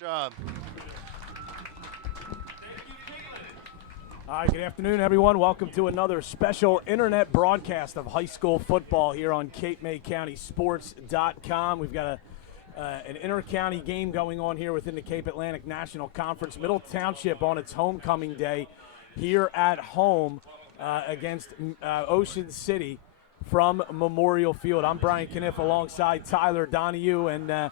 job. Hi, good afternoon, everyone. Welcome to another special internet broadcast of high school football here on Cape May County Sports.com. We've got an inter-county game going on here within the Cape Atlantic National Conference. Middle Township on its homecoming day here at home against Ocean City from Memorial Field. I'm Brian Kniff alongside Tyler Donahue. And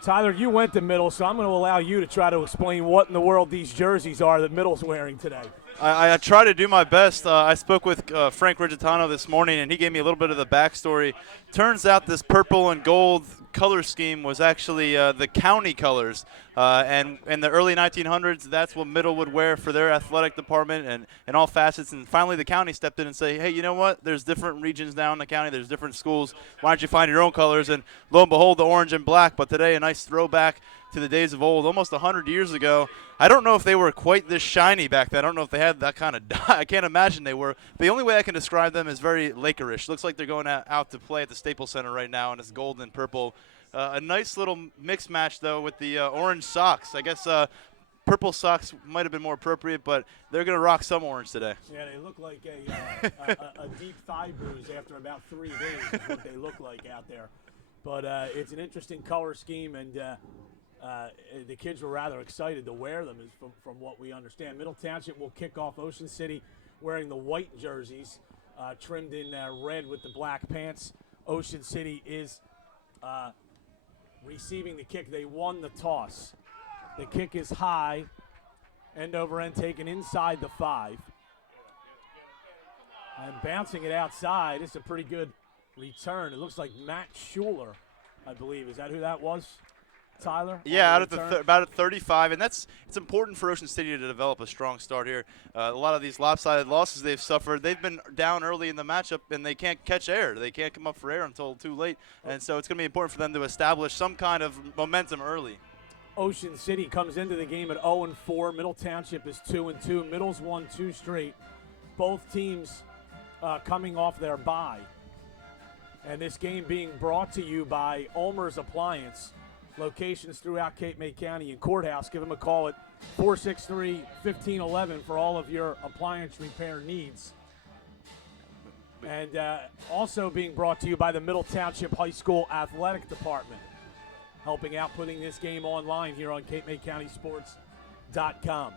Tyler, you went to Middle, so I'm going to allow you to try to explain what in the world these jerseys are that Middle's wearing today. I try to do my best. I spoke with Frank Rigitano this morning, and he gave me a little bit of the backstory. Turns out this purple and gold color scheme was actually the county colors. And in the early 1900s, that's what Middle would wear for their athletic department and in all facets. And finally, the county stepped in and said, hey, you know what? There's different regions now in the county. There's different schools. Why don't you find your own colors? And lo and behold, the orange and black. But today, a nice throwback to the days of old, almost 100 years ago. I don't know if they were quite this shiny back then. I don't know if they had that kind of dye. I can't imagine they were. The only way I can describe them is very Lakerish. Looks like they're going out to play at the Staples Center right now, and it's gold and purple. A nice little mix match, though, with the orange socks. I guess purple socks might have been more appropriate, but they're going to rock some orange today. Yeah, they look like a deep thigh bruise after about 3 days is what they look like out there. But it's an interesting color scheme, and the kids were rather excited to wear them, from what we understand. Middle Township will kick off Ocean City wearing the white jerseys, trimmed in red with the black pants. Ocean City is receiving the kick. They won the toss. The kick is high, end over end, taken inside the 5. And bouncing it outside. It's a pretty good return. It looks like Matt Schuler, I believe. Is that who that was, Tyler? Yeah, out at about at 35, and it's important for Ocean City to develop a strong start here. A lot of these lopsided losses they've suffered, they've been down early in the matchup, and they can't catch air. They can't come up for air until too late, and so it's going to be important for them to establish some kind of momentum early. Ocean City comes into the game at 0-4. Middle Township is 2-2. Middle's won 2 straight. Both teams coming off their bye. And this game being brought to you by Ulmer's Appliance. Locations throughout Cape May County and Courthouse. Give them a call at 463-1511 for all of your appliance repair needs. And also being brought to you by the Middle Township High School Athletic Department, helping out putting this game online here on Cape May County Sports.com.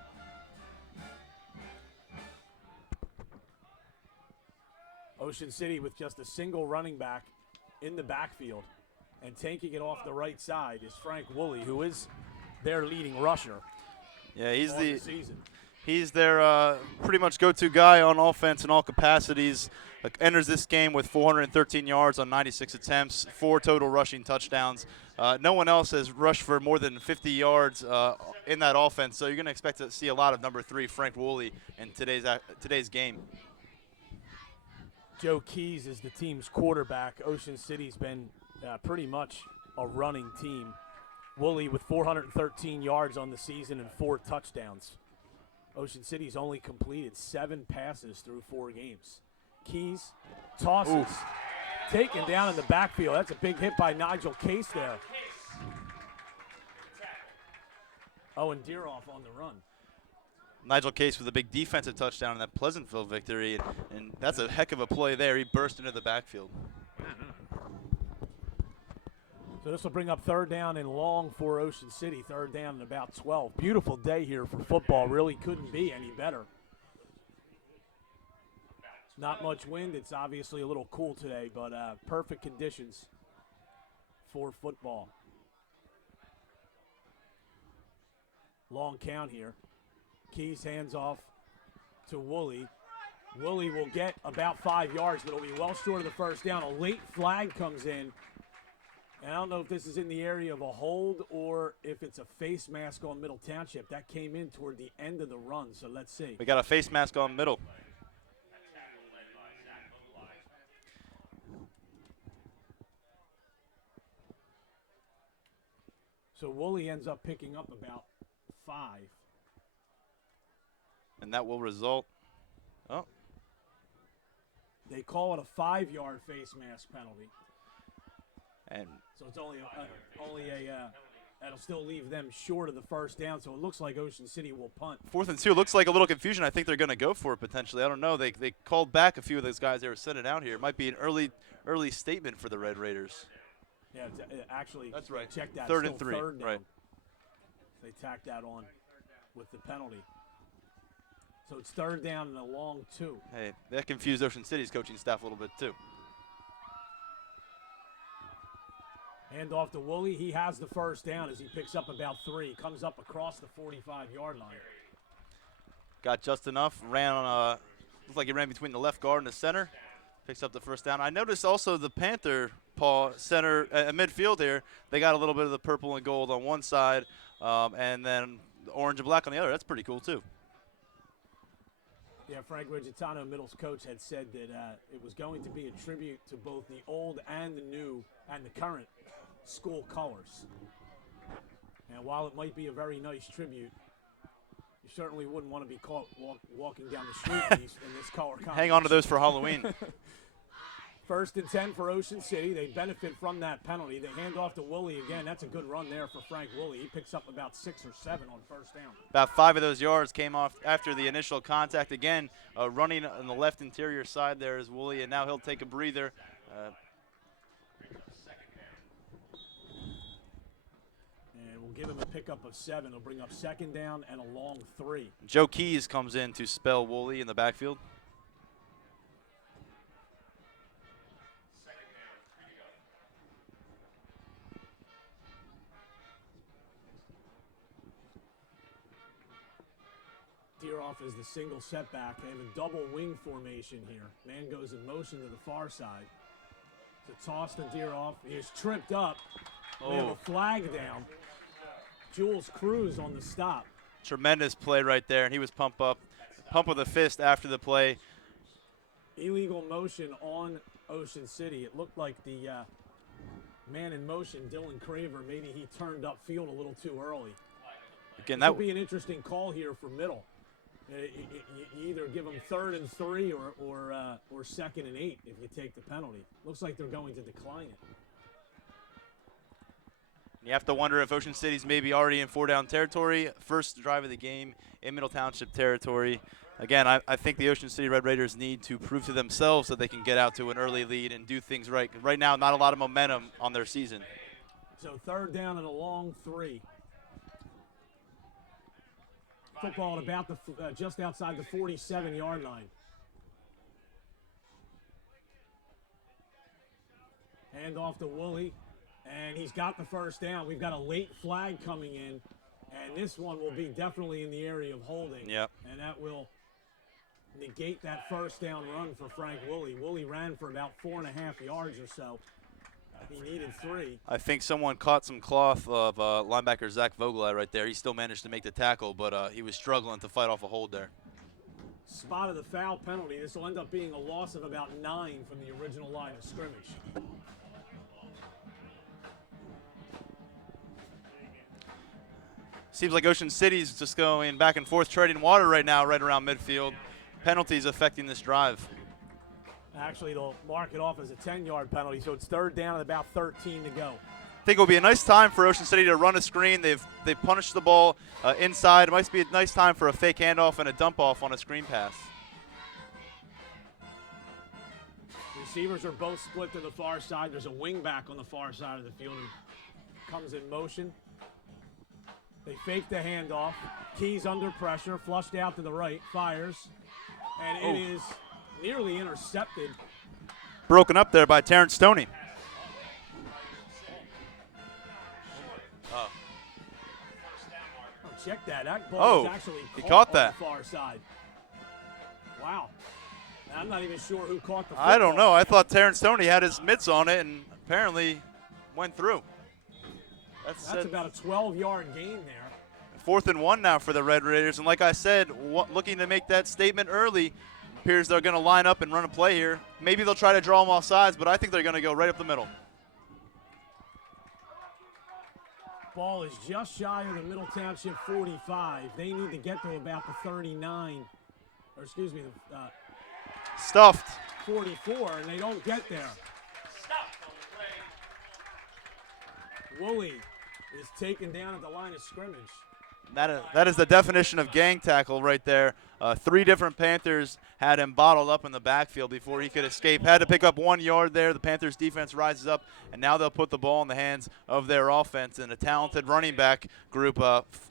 Ocean City with just a single running back in the backfield. And taking it off the right side is Frank Woolley, who is their leading rusher. Yeah, he's the season. He's their pretty much go-to guy on offense in all capacities. Enters this game with 413 yards on 96 attempts, 4 total rushing touchdowns. No one else has rushed for more than 50 yards in that offense, so you're going to expect to see a lot of number 3, Frank Woolley, in today's game. Joe Keys is the team's quarterback. Ocean City's been pretty much a running team. Woolley with 413 yards on the season and 4 touchdowns. Ocean City's only completed 7 passes through 4 games. Keys tosses, taken down in the backfield. That's a big hit by Nigel Case there. Oh, and Deeroff on the run. Nigel Case with a big defensive touchdown in that Pleasantville victory, and that's a heck of a play there. He burst into the backfield. So this will bring up 3rd down and long for Ocean City. 3rd down and about 12. Beautiful day here for football. Really couldn't be any better. Not much wind. It's obviously a little cool today, but perfect conditions for football. Long count here. Keys hands off to Woolley. Woolley will get about 5 yards, but it'll be well short of the 1st down. A late flag comes in. And I don't know if this is in the area of a hold or if it's a face mask on Middle Township. That came in toward the end of the run, so let's see. We got a face mask on Middle. So Woolley ends up picking up about 5. And that will result. Oh. They call it a 5-yard face mask penalty. And so it's only a That'll still leave them short of the first down, so it looks like Ocean City will punt. 4th and 2 looks like a little confusion. I think they're going to go for it potentially. I don't know. They called back a few of those guys they were sending out here. It might be an early statement for the Red Raiders. Yeah, actually, That's right. Check that. 3rd and Still 3. Third down. Right. They tacked that on with the penalty. So it's 3rd down and a long 2. Hey, that confused Ocean City's coaching staff a little bit too. Hand off to Woolley. He has the first down as he picks up about 3. Comes up across the 45-yard line. Got just enough. Ran on looked like he ran between the left guard and the center. Picks up the first down. I noticed also the Panther center at midfield here. They got a little bit of the purple and gold on one side, and then the orange and black on the other. That's pretty cool too. Yeah, Frank Rigitano, Middle's coach, had said that it was going to be a tribute to both the old and the new and the current school colors. And while it might be a very nice tribute, you certainly wouldn't want to be caught walking down the street in this color combination. Hang on to those for Halloween. 1st and 10 for Ocean City. They benefit from that penalty. They hand off to Woolley again. That's a good run there for Frank Woolley. He picks up about 6 or 7 on first down. About 5 of those yards came off after the initial contact. Again, running on the left interior side there is Woolley, and now he'll take a breather. And we'll give him a pickup of 7. They'll bring up 2nd down and a long 3. Joe Keys comes in to spell Woolley in the backfield. Deeroff is the single setback. They have a double wing formation here. Man goes in motion to the far side. It's a toss to Deeroff. He is tripped up. They have a flag down. Jules Cruz on the stop. Tremendous play right there, and he was pump with a fist after the play. Illegal motion on Ocean City. It looked like the man in motion, Dylan Craver, maybe he turned up field a little too early. Again, that that would be an interesting call here for Middle. You either give them 3rd and 3 or 2nd and 8 if you take the penalty. Looks like they're going to decline it. You have to wonder if Ocean City's maybe already in 4-down territory. First drive of the game in Middle Township territory. Again, I think the Ocean City Red Raiders need to prove to themselves that they can get out to an early lead and do things right. Right now, not a lot of momentum on their season. So 3rd down and a long 3. Football at about just outside the 47-yard line. Hand off to Woolley, and he's got the first down. We've got a late flag coming in, and this one will be definitely in the area of holding. Yep. And that will negate that first down run for Frank Woolley. Woolley ran for about 4.5 yards or so. He needed 3. I think someone caught some cloth of linebacker Zach Vogelai right there. He still managed to make the tackle, but he was struggling to fight off a hold there. Spotted the foul penalty. This will end up being a loss of about 9 from the original line of scrimmage. Seems like Ocean City's just going back and forth, treading water right now, right around midfield. Penalties affecting this drive. Actually, they'll mark it off as a 10-yard penalty, so it's 3rd down and about 13 to go. I think it will be a nice time for Ocean City to run a screen. They've punished the ball inside. It might be a nice time for a fake handoff and a dump off on a screen pass. Receivers are both split to the far side. There's a wing back on the far side of the field who comes in motion. They fake the handoff. Keys under pressure, flushed out to the right, fires, and it is nearly intercepted. Broken up there by Terrence Stoney. Oh, check that. That ball was actually he caught caught on that. The far side. Wow. I'm not even sure who caught the football. I don't know. I thought Terrence Stoney had his mitts on it and apparently went through. That's about a 12-yard gain there. 4th and 1 now for the Red Raiders. And like I said, looking to make that statement early. Appears they're going to line up and run a play here. Maybe they'll try to draw them off sides, but I think they're going to go right up the middle. Ball is just shy of the Middle Township 45. They need to get to about the 39, or excuse me, the Stuffed. 44, and they don't get there. Woolley is taken down at the line of scrimmage. That is the definition of gang tackle right there. 3 different Panthers had him bottled up in the backfield before he could escape. Had to pick up 1 yard there. The Panthers defense rises up, and now they'll put the ball in the hands of their offense and a talented running back group.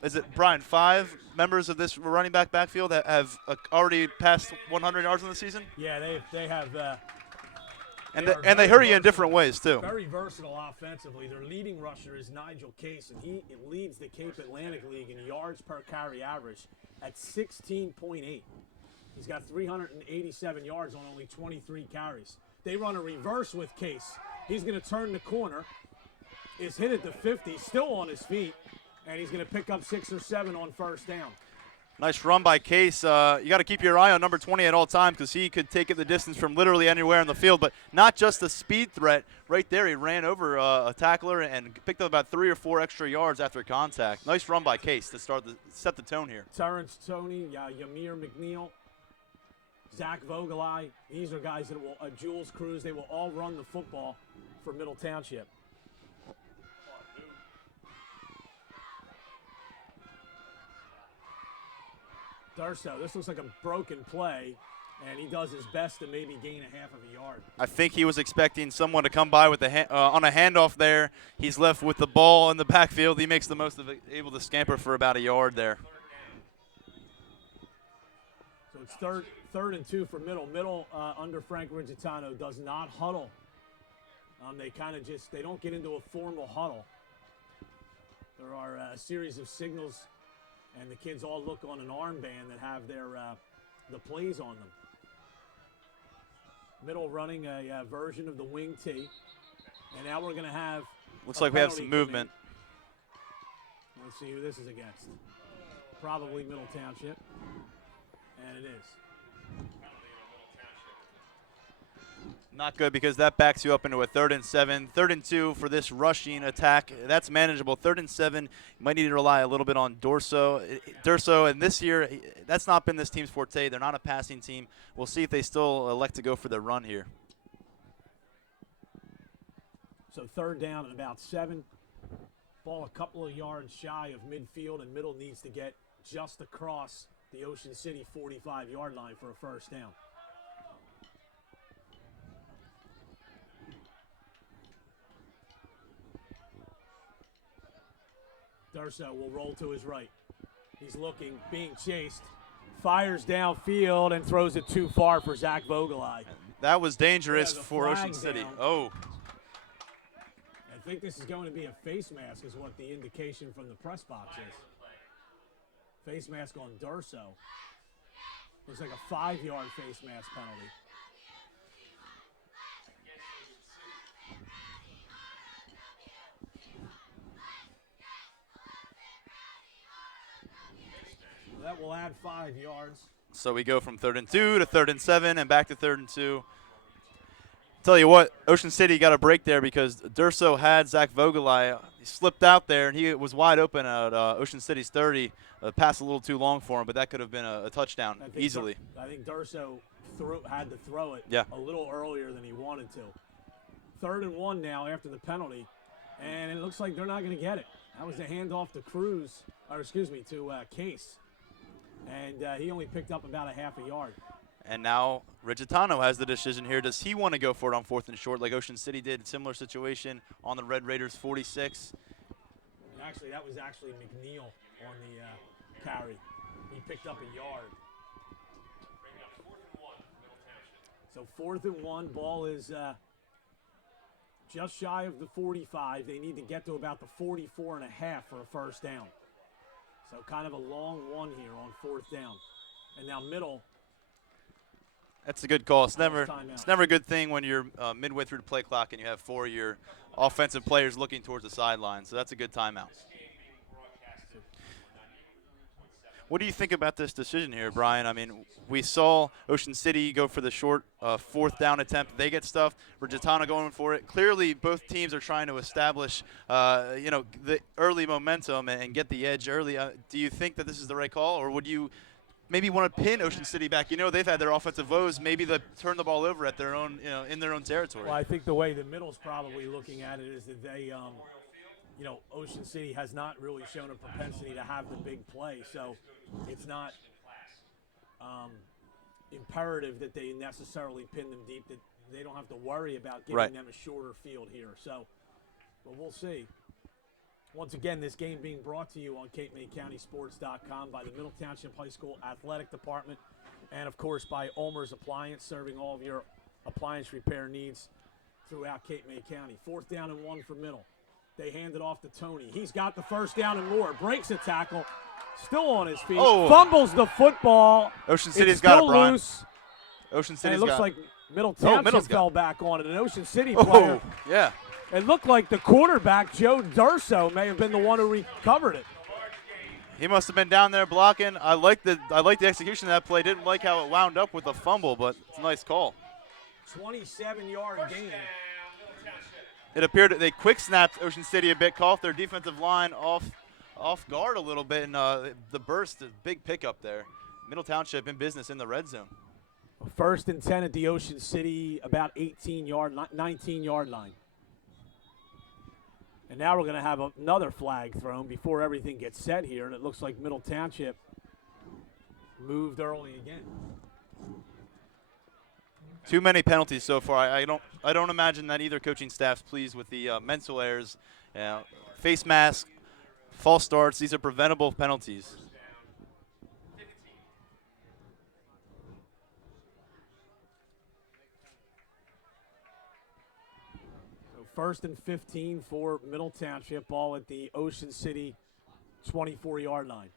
Is it, Brian, 5 members of this running back backfield that have already passed 100 yards in the season? Yeah, they have. And they hurt you in different ways, too. Very versatile offensively. Their leading rusher is Nigel Case, and he leads the Cape Atlantic League in yards per carry average at 16.8. He's got 387 yards on only 23 carries. They run a reverse with Case. He's going to turn the corner, is hit at the 50, still on his feet, and he's going to pick up 6 or 7 on first down. Nice run by Case. You got to keep your eye on number 20 at all times because he could take it the distance from literally anywhere in the field, but not just a speed threat. Right there, he ran over a tackler and picked up about 3 or 4 extra yards after contact. Nice run by Case to set the tone here. Terrence Toney, Yamir McNeil, Zach Vogelai. These are guys that will, Jules Cruz, they will all run the football for Middle Township. Durso, this looks like a broken play, and he does his best to maybe gain a half of a yard. I think he was expecting someone to come by with on a handoff there. He's left with the ball in the backfield. He makes the most of it, able to scamper for about a yard there. So it's third and 2 for Middle. Middle, under Frank Rigitano, does not huddle. They kind of they don't get into a formal huddle. There are a series of signals, and the kids all look on an armband that have their the plays on them. Middle running a version of the wing T, and now we're going to have. Looks like we have some movement. Let's see who this is against. Probably Middle Township, and it is. Not good because that backs you up into a 3rd and 7. 3rd and 2 for this rushing attack. That's manageable. 3rd and 7, you might need to rely a little bit on Durso, and this year, that's not been this team's forte. They're not a passing team. We'll see if they still elect to go for the run here. So 3rd down and about 7. Ball a couple of yards shy of midfield, and Middle needs to get just across the Ocean City 45-yard line for a first down. Durso will roll to his right. He's looking, being chased, fires downfield, and throws it too far for Zach Vogelai. That was dangerous for Ocean City. Down. Oh. I think this is going to be a face mask is what the indication from the press box is. Face mask on Durso. Looks like a 5-yard face mask penalty. That will add 5 yards. So we go from 3rd and 2 to 3rd and 7 and back to 3rd and 2. Tell you what, Ocean City got a break there because Durso had Zach Vogelai. He slipped out there, and he was wide open at Ocean City's 30. Pass a little too long for him, but that could have been a touchdown easily. I think Durso had to throw it a little earlier than he wanted to. 3rd and 1 now after the penalty, and it looks like they're not going to get it. That was a handoff to Case. And he only picked up about a half a yard. And now Rigitano has the decision here. Does he want to go for it on 4th and short like Ocean City did? Similar situation on the Red Raiders 46. Actually, that was McNeil on the carry. He picked up a yard. So 4th and 1, ball is just shy of the 45. They need to get to about the 44 and a half for a first down. So kind of a long one here on 4th down. And now Middle. That's a good call. It's never a good thing when you're midway through the play clock and you have 4 of your offensive players looking towards the sideline. So that's a good timeout. What do you think about this decision here, Brian? I mean, we saw Ocean City go for the short 4th down attempt. They get stuffed. Rigitano going for it. Clearly, both teams are trying to establish, the early momentum and get the edge early. Do you think that this is the right call, or would you maybe want to pin Ocean City back? You know, they've had their offensive woes. Maybe they turn the ball over at their own, in their own territory. Well, I think the way the Middle's probably looking at it is that they, Ocean City has not really shown a propensity to have the big play, so it's not imperative that they necessarily pin them deep, that they don't have to worry about giving them a shorter field here. So, but we'll see. Once again, this game being brought to you on CapeMayCountySports.com by the Middle Township High School Athletic Department and, of course, by Ulmer's Appliance, serving all of your appliance repair needs throughout Cape May County. 4th down and 1 for Middle. They hand it off to Tony. He's got the first down and more. Breaks a tackle. Still on his feet. Oh. Fumbles the football. Ocean City's It's got still it, Brian. loose. Ocean And City's it looks got like Middle Township Middle's got fell it. back on it. An Ocean City player. Oh, yeah. It looked like the quarterback, Joe Durso, may have been the one who recovered it. He must have been down there blocking. I like the execution of that play. Didn't like how it wound up with a fumble, but it's a nice call. 27-yard gain. It appeared that they quick snapped Ocean City a bit, caught their defensive line off guard a little bit, and the burst, a big pickup there. Middle Township in business in the red zone. 1st and 10 at the Ocean City, about 19-yard line. And now we're going to have another flag thrown before everything gets set here, and it looks like Middle Township moved early again. Too many penalties so far. I don't imagine that either coaching staff's pleased with the mental errors, face mask, false starts. These are preventable penalties. So 1st and 15 for Middle Township, ball at the Ocean City 24-yard line.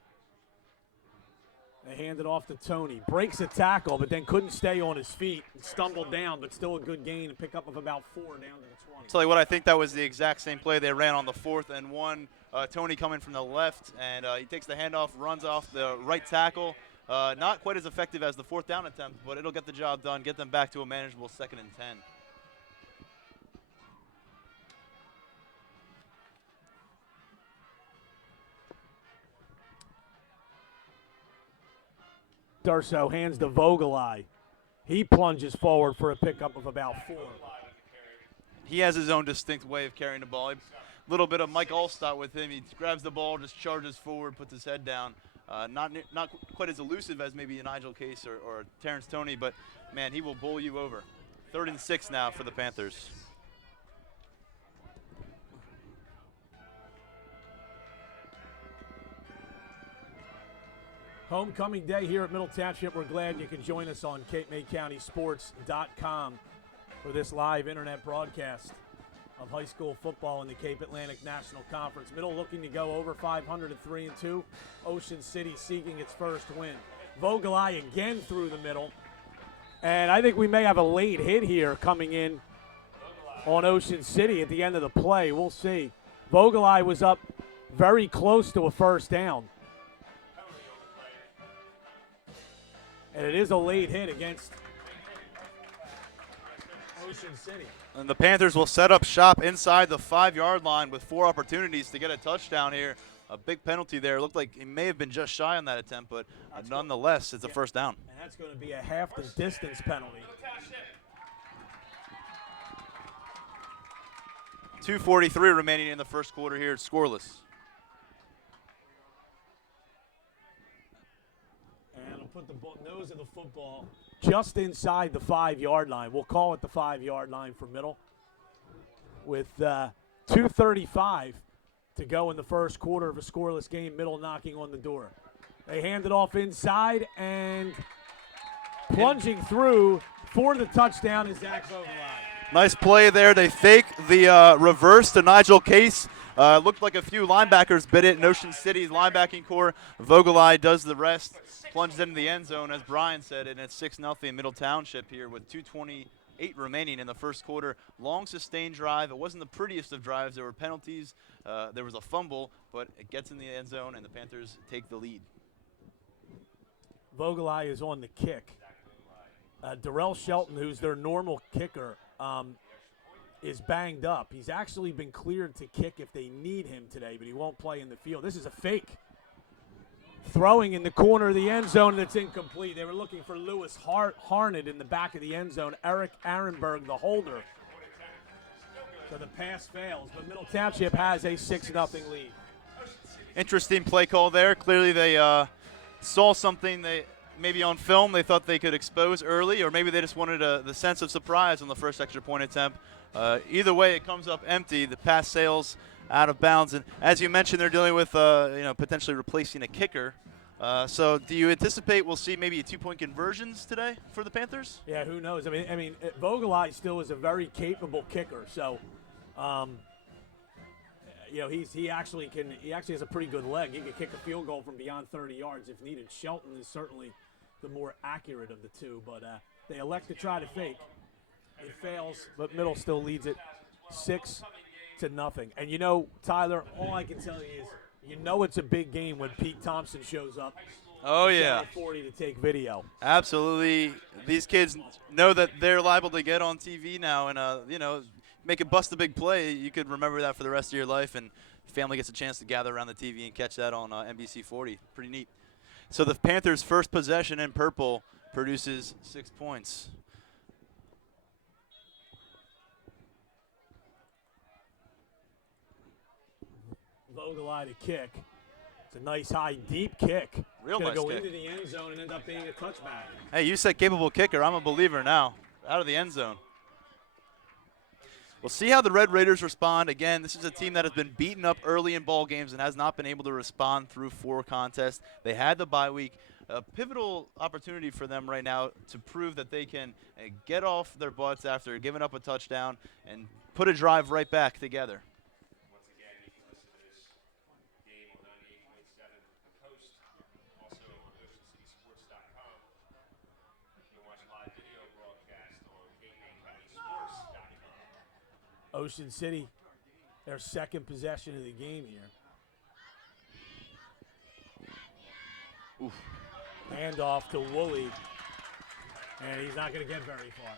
They hand it off to Tony. Breaks a tackle, but then couldn't stay on his feet and stumbled down, but still a good gain, a pickup of about 4 down to the 20. Tell you what, I think that was the exact same play they ran on the 4th and 1. Tony coming from the left, and he takes the handoff, runs off the right tackle. Not quite as effective as the 4th down attempt, but it'll get the job done, get them back to a manageable 2nd and 10. Durso hands to Vogelai. He plunges forward for a pickup of about 4. He has his own distinct way of carrying the ball. A little bit of Mike Allstott with him. He grabs the ball, just charges forward, puts his head down. Not quite as elusive as maybe a Nigel Case or Terrence Tony, but, man, he will bowl you over. 3rd and 6 now for the Panthers. Homecoming day here at Middle Township. We're glad you can join us on CapeMayCountySports.com for this live internet broadcast of high school football in the Cape Atlantic National Conference. Middle looking to go over 500 at 3-2. Ocean City seeking its first win. Vogelai again through the middle. And I think we may have a late hit here coming in on Ocean City at the end of the play. We'll see. Vogelai was up very close to a first down. And it is a late hit against Ocean City. And the Panthers will set up shop inside the 5-yard line with 4 opportunities to get a touchdown here. A big penalty there. Looked like he may have been just shy on that attempt, but nonetheless, it's a first down. And that's going to be a half the distance penalty. 2:43 remaining in the first quarter here. It's scoreless. And I'll put the nose of the football just inside the 5-yard line. We'll call it the 5-yard line for Middle. With 2:35 to go in the first quarter of a scoreless game, Middle knocking on the door. They hand it off inside, and plunging through for the touchdown is Zach Vogelai. Nice play there. They fake the reverse to Nigel Case. Looked like a few linebackers bit it in Ocean City's linebacking core. Vogelai does the rest, plunges into the end zone, as Brian said, and it's 6-0 Middle Township here with 2:28 remaining in the first quarter. Long sustained drive. It wasn't the prettiest of drives. There were penalties. There was a fumble, but it gets in the end zone, and the Panthers take the lead. Vogelai is on the kick. Darrell Shelton, who's their normal kicker, is banged up. He's actually been cleared to kick if they need him today, but he won't play in the field. This is a fake. Throwing in the corner of the end zone, and it's incomplete. They were looking for Lewis Harnett in the back of the end zone. Eric Arenberg, the holder, So the pass fails, but Middle Township has a 6-0 lead. Interesting play call there. Clearly they saw something they maybe on film they thought they could expose early, or maybe they just wanted the sense of surprise on the first extra point attempt. Either way, it comes up empty. The pass sails out of bounds, and as you mentioned, they're dealing with potentially replacing a kicker. So do you anticipate we'll see maybe 2-point conversions today for the Panthers? Yeah, who knows? I mean, Vogelai still is a very capable kicker. So, he actually has a pretty good leg. He can kick a field goal from beyond 30 yards if needed. Shelton is certainly the more accurate of the two, but they elect to try to fake. It fails, but Middle still leads it 6-0. And Tyler, all I can tell you is, it's a big game when Pete Thompson shows up. Oh, yeah. 40 to take video. Absolutely. These kids know that they're liable to get on TV now and, make it bust a big play. You could remember that for the rest of your life, and family gets a chance to gather around the TV and catch that on NBC 40. Pretty neat. So the Panthers' first possession in purple produces 6 points. Vogelai to kick. It's a nice high, deep kick. Real Gonna nice go kick. into the end zone and end up being a touchback. Hey, you said capable kicker. I'm a believer now. Out of the end zone. We'll see how the Red Raiders respond. Again, this is a team that has been beaten up early in ball games and has not been able to respond through 4 contests. They had the bye week. A pivotal opportunity for them right now to prove that they can get off their butts after giving up a touchdown and put a drive right back together. Once again, you can listen to this game on 98.7 The Coast, also on OceanCitySports.com. You can watch live video broadcast on CapeMainCountySports.com. Ocean City, their second possession of the game here. Oof. Handoff to Woolley, and he's not going to get very far.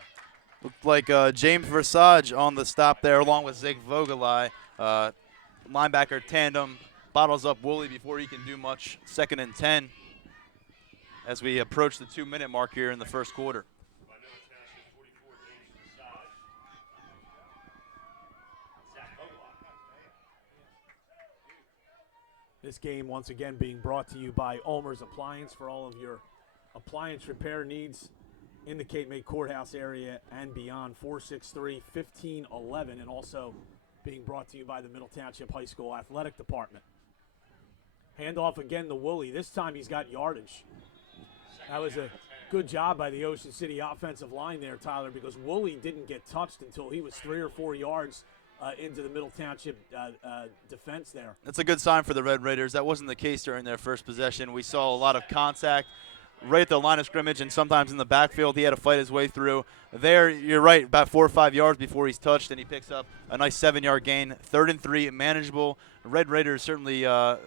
Looked like James Versage on the stop there, along with Zig Vogelai. Linebacker tandem bottles up Woolley before he can do much. 2nd and 10 as we approach the 2-minute mark here in the first quarter. By Middle Township, 44, James Versage. Zach Vogelai. This game, once again, being brought to you by Ulmer's Appliance for all of your appliance repair needs in the Cape May Courthouse area and beyond. 463-1511, and also being brought to you by the Middle Township High School Athletic Department. Handoff again to Woolley. This time he's got yardage. That was a good job by the Ocean City offensive line there, Tyler, because Woolley didn't get touched until he was 3 or 4 yards into the Middle Township defense there. That's a good sign for the Red Raiders. That wasn't the case during their first possession. We saw a lot of contact right at the line of scrimmage and sometimes in the backfield. He had to fight his way through. There, you're right, about 4 or 5 yards before he's touched, and he picks up a nice 7-yard gain. 3rd and 3, manageable. Red Raiders certainly, I'm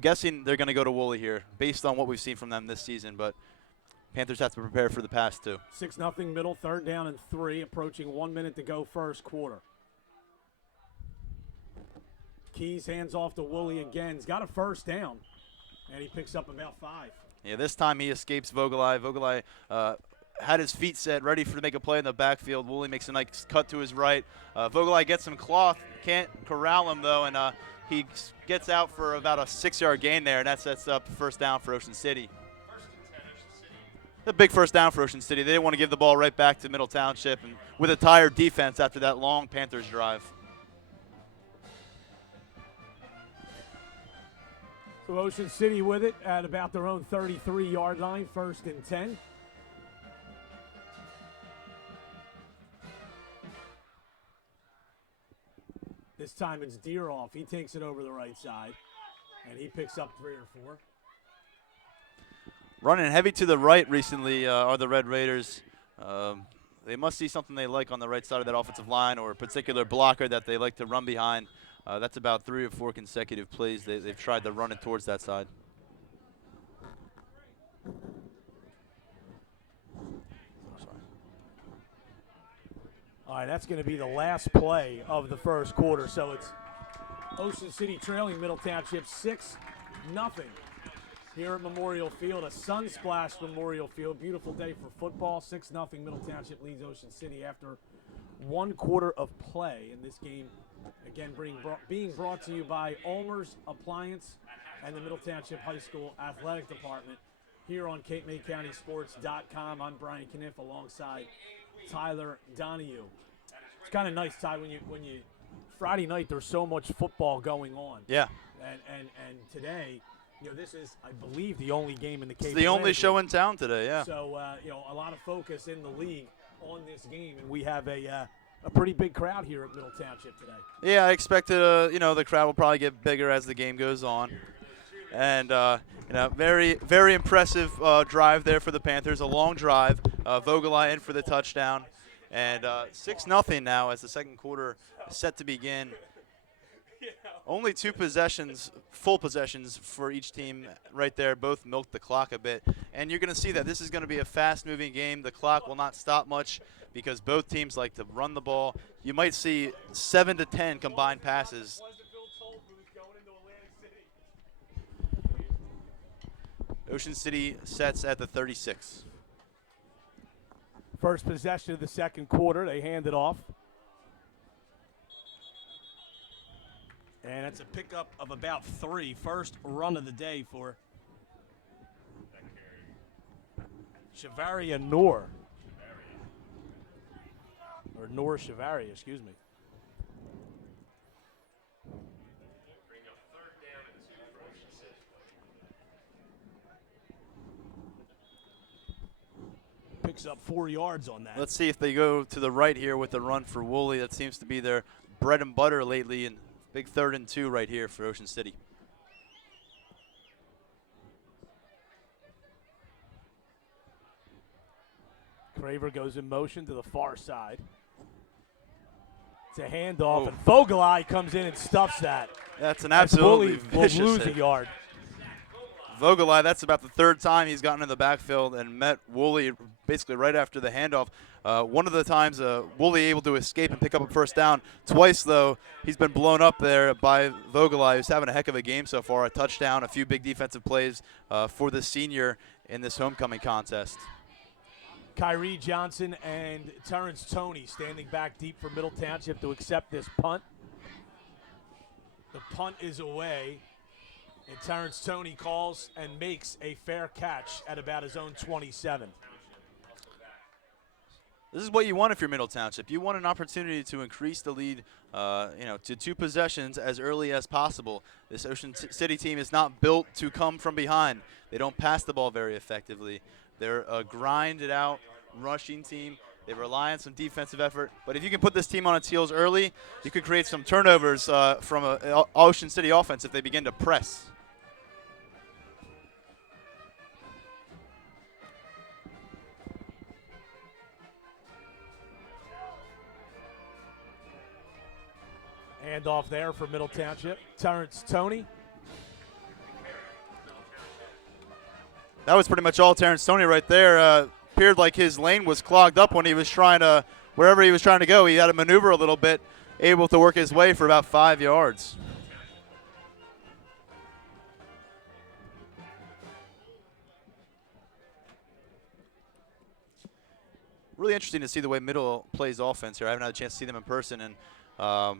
guessing they're going to go to Woolley here based on what we've seen from them this season, but Panthers have to prepare for the pass too. 6-0 Middle, 3rd down and 3, approaching 1 minute to go first quarter. Keys hands off to Woolley again. He's got a first down, and he picks up about 5. Yeah, this time he escapes Vogelai. Vogelai had his feet set, ready to make a play in the backfield. Woolley makes a nice cut to his right. Vogelai gets some cloth, can't corral him though, and he gets out for about a 6-yard gain there, and that sets up first down for Ocean City. 1st and 10, Ocean City. The big first down for Ocean City. They didn't want to give the ball right back to Middle Township, and with a tired defense after that long Panthers drive. So Ocean City with it at about their own 33-yard line, 1st and 10. This time it's Deeroff. He takes it over the right side, and he picks up 3 or 4. Running heavy to the right recently are the Red Raiders. They must see something they like on the right side of that offensive line, or a particular blocker that they like to run behind. That's about 3 or 4 consecutive plays they've tried to run it towards that side. All right, that's going to be the last play of the first quarter. So it's Ocean City trailing Middle Township 6-0 here at Memorial Field, a sun-splashed Memorial Field. Beautiful day for football. 6-0 Middle Township leads Ocean City after 1 quarter of play in this game. Again, being brought to you by Ulmer's Appliance and the Middle Township High School Athletic Department here on CapeMayCountySports.com. I'm Brian Kniff alongside Tyler Donahue. It's kind of nice, Ty, when you Friday night there's so much football going on. Yeah. And today, this is, I believe, the only game in the Cape. It's the only show in town today, yeah. So, a lot of focus in the league on this game, and we have a pretty big crowd here at Middle Township today. Yeah, I expected, the crowd will probably get bigger as the game goes on. And, very, very impressive drive there for the Panthers, a long drive. Vogelai in for the touchdown. And 6-0 now as the second quarter is set to begin. Only 2 possessions, full possessions for each team right there. Both milked the clock a bit. And you're going to see that this is going to be a fast-moving game. The clock will not stop much because both teams like to run the ball. You might see 7 to 10 combined passes. Ocean City sets at the 36. First possession of the second quarter. They hand it off. And it's a pickup of about 3. First run of the day for Shavaria Noor. Or Noor Shavaria, excuse me. Bring up 3rd down and 2 for Ocean City. Picks up 4 yards on that. Let's see if they go to the right here with the run for Woolley. That seems to be their bread and butter lately. And big 3rd and 2 right here for Ocean City. Craver goes in motion to the far side. It's a handoff, and Vogelai comes in and stuffs that. That's an absolutely vicious will lose hit. a yard. Vogelai, that's about the 3rd time he's gotten in the backfield and met Woolley basically right after the handoff. One of the times Woolley able to escape and pick up a first down. Twice, though, he's been blown up there by Vogelai, who's having a heck of a game so far. A touchdown, a few big defensive plays for the senior in this homecoming contest. Kyrie Johnson and Terrence Toney standing back deep for Middle Township to accept this punt. The punt is away, and Terrence Toney calls and makes a fair catch at about his own 27. This is what you want if you're Middle Township. You want an opportunity to increase the lead, to 2 possessions as early as possible. This Ocean City team is not built to come from behind. They don't pass the ball very effectively. They're a grinded-out rushing team. They rely on some defensive effort. But if you can put this team on its heels early, you could create some turnovers from an Ocean City offense if they begin to press. Handoff there for Middle Township. Terrence Toney. That was pretty much all Terrence Toney right there. Appeared like his lane was clogged up when he was trying to, wherever he was trying to go, he had to maneuver a little bit, able to work his way for about 5 yards. Really interesting to see the way Middle plays offense here. I haven't had a chance to see them in person, and kind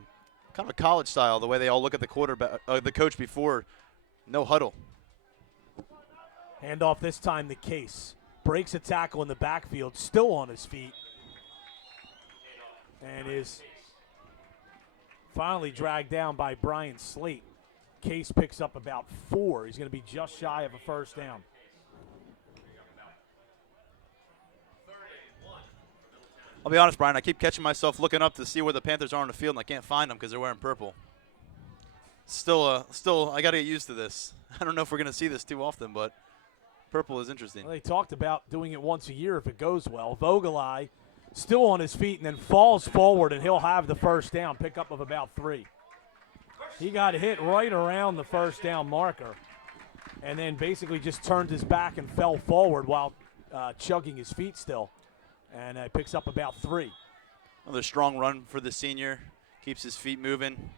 of a college style, the way they all look at the quarterback, the coach before, no huddle. Handoff this time to Case. Breaks a tackle in the backfield, still on his feet. And is finally dragged down by Brian Slate. Case picks up about 4. He's going to be just shy of a first down. I'll be honest, Brian, I keep catching myself looking up to see where the Panthers are on the field, and I can't find them because they're wearing purple. Still, I got to get used to this. I don't know if we're going to see this too often, but purple is interesting. Well, they talked about doing it once a year if it goes well. Vogelai still on his feet and then falls forward, and he'll have the first down, pickup of about 3. He got hit right around the first down marker and then basically just turned his back and fell forward while chugging his feet still, and picks up about 3. Another strong run for the senior. Keeps his feet moving,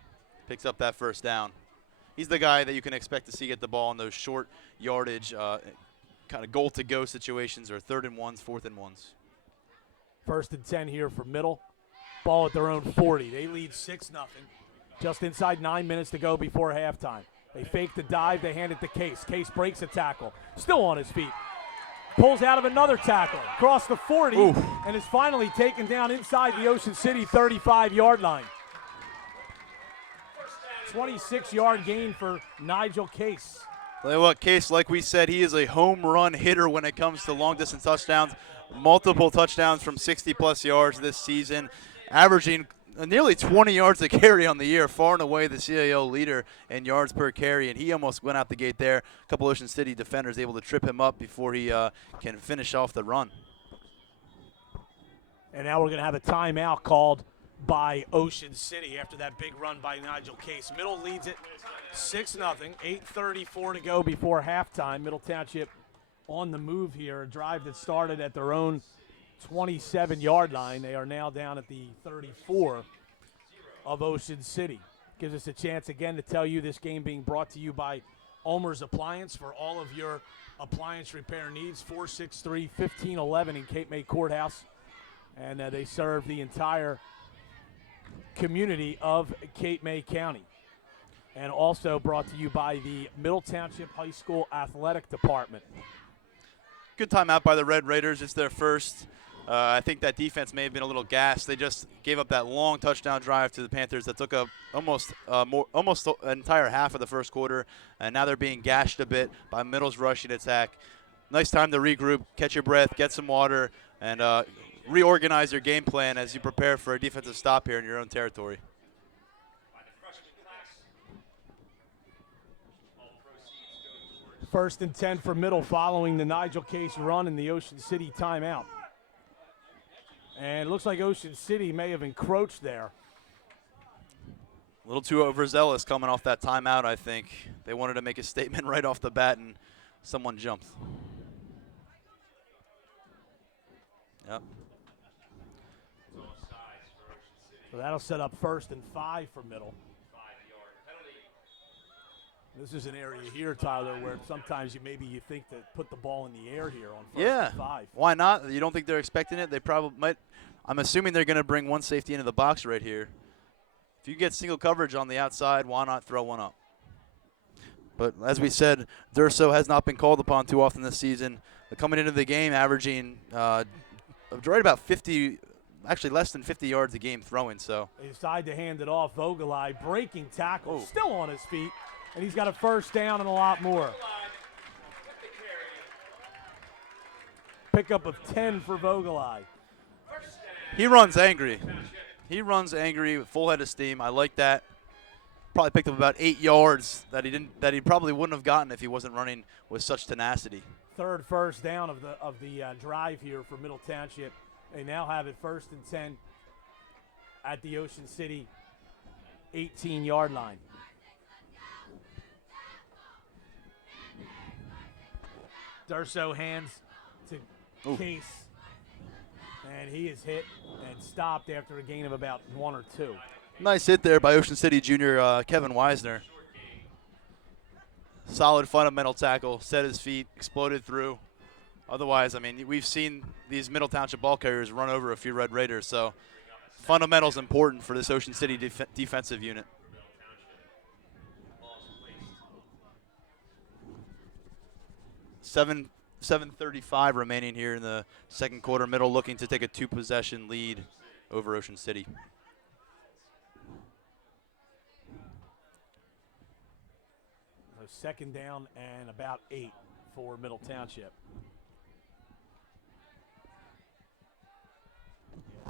picks up that first down. He's the guy that you can expect to see get the ball in those short yardage kind of goal-to-go situations or 3rd and 1s, 4th and 1s. 1st and 10 here for Middle. Ball at their own 40. They lead 6-0. Just inside 9 minutes to go before halftime. They fake the dive. They hand it to Case. Case breaks a tackle. Still on his feet. Pulls out of another tackle. Across the 40. Oof. And is finally taken down inside the Ocean City 35-yard line. 26-yard gain for Nigel Case. Tell you what, Case, like we said, he is a home run hitter when it comes to long-distance touchdowns. Multiple touchdowns from 60-plus yards this season, averaging nearly 20 yards a carry on the year, far and away the CAO leader in yards per carry, and he almost went out the gate there. A couple Ocean City defenders able to trip him up before he can finish off the run. And now we're going to have a timeout called by Ocean City after that big run by Nigel Case. Middle leads it 6-0, 8:34 to go before halftime. Middle Township on the move here, a drive that started at their own 27-yard line. They are now down at the 34 of Ocean City. Gives us a chance again to tell you this game being brought to you by Ulmer's Appliance for all of your appliance repair needs. 463-1511 in Cape May Courthouse. And they serve the entire community of Cape May County. And also brought to you by the Middle Township High School Athletic Department. Good timeout by the Red Raiders. It's their first. I think that defense may have been a little gassed. They just gave up that long touchdown drive to the Panthers that took up almost an entire half of the first quarter, and now they're being gashed a bit by Middle's rushing attack. Nice time to regroup, catch your breath, get some water, and reorganize your game plan as you prepare for a defensive stop here in your own territory. First and 10 for Middle following the Nigel Case run in the Ocean City timeout. And it looks like Ocean City may have encroached there. A little too overzealous coming off that timeout, I think. They wanted to make a statement right off the bat, and someone jumped. Yep. So that'll set up 1st and 5 for Middle. This is an area here, Tyler, where sometimes you think to put the ball in the air here on 1st and 5. Why not? You don't think they're expecting it? They probably might. I'm assuming they're going to bring one safety into the box right here. If you get single coverage on the outside, why not throw one up? But as we said, Durso has not been called upon too often this season. They're coming into the game averaging right about 50, actually less than 50 yards a game throwing. So they decide to hand it off. Vogelai breaking tackle, still on his feet. And he's got a first down and a lot more. Pickup of 10 for Vogelai. He runs angry. He runs angry with full head of steam. I like that. Probably picked up about 8 yards that he probably wouldn't have gotten if he wasn't running with such tenacity. Third first down of the drive here for Middle Township. They now have it 1st and 10 at the Ocean City 18-yard line. Durso hands to Case, and he is hit and stopped after a gain of about 1 or 2. Nice hit there by Ocean City junior Kevin Weisner. Solid fundamental tackle, set his feet, exploded through. Otherwise, I mean, we've seen these Middle Township ball carriers run over a few Red Raiders, so fundamentals important for this Ocean City defensive unit. Seven 7:35 remaining here in the second quarter. Middle looking to take a 2-possession lead over Ocean City. So 2nd down and about 8 for Middle Township.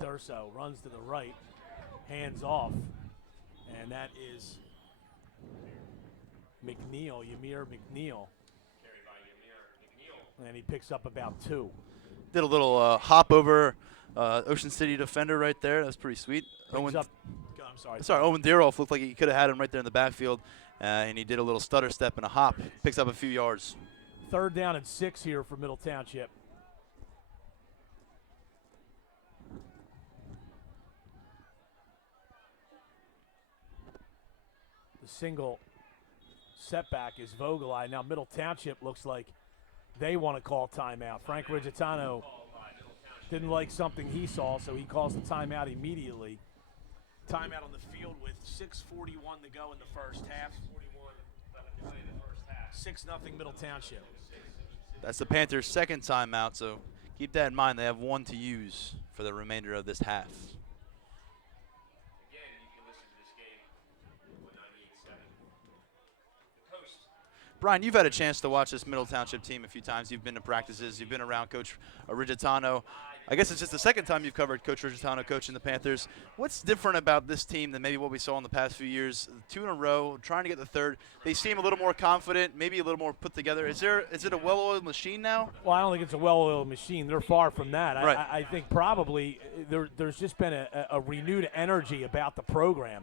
Durso runs to the right, hands off, and that is McNeil, Ymir McNeil. And he picks up about 2. Did a little hop over Ocean City defender right there. That's pretty sweet. Owen Deerolf looked like he could have had him right there in the backfield, and he did a little stutter step and a hop. Picks up a few yards. 3rd down and 6 here for Middle Township. The single setback is Vogelai. Now Middle Township looks like they want to call timeout. Frank Rigitano didn't like something he saw, so he calls the timeout immediately. timeout on the field with 6:41 to go in the first half. 6-0 Middle Township. That's the Panthers' second timeout, so keep that in mind. They have one to use for the remainder of this half. Again, you can listen to this game on 98.7. The Coast. Brian, you've had a chance to watch this Middle Township team a few times. You've been to practices. You've been around Coach Rigitano. I guess it's just the second time you've covered Coach Rigitano coaching the Panthers. What's different about this team than maybe what we saw in the past few years? 2 in a row, trying to get the third. They seem a little more confident, maybe a little more put together. Is it a well-oiled machine now? Well, I don't think it's a well-oiled machine. They're far from that. Right. I think probably there's just been a renewed energy about the program.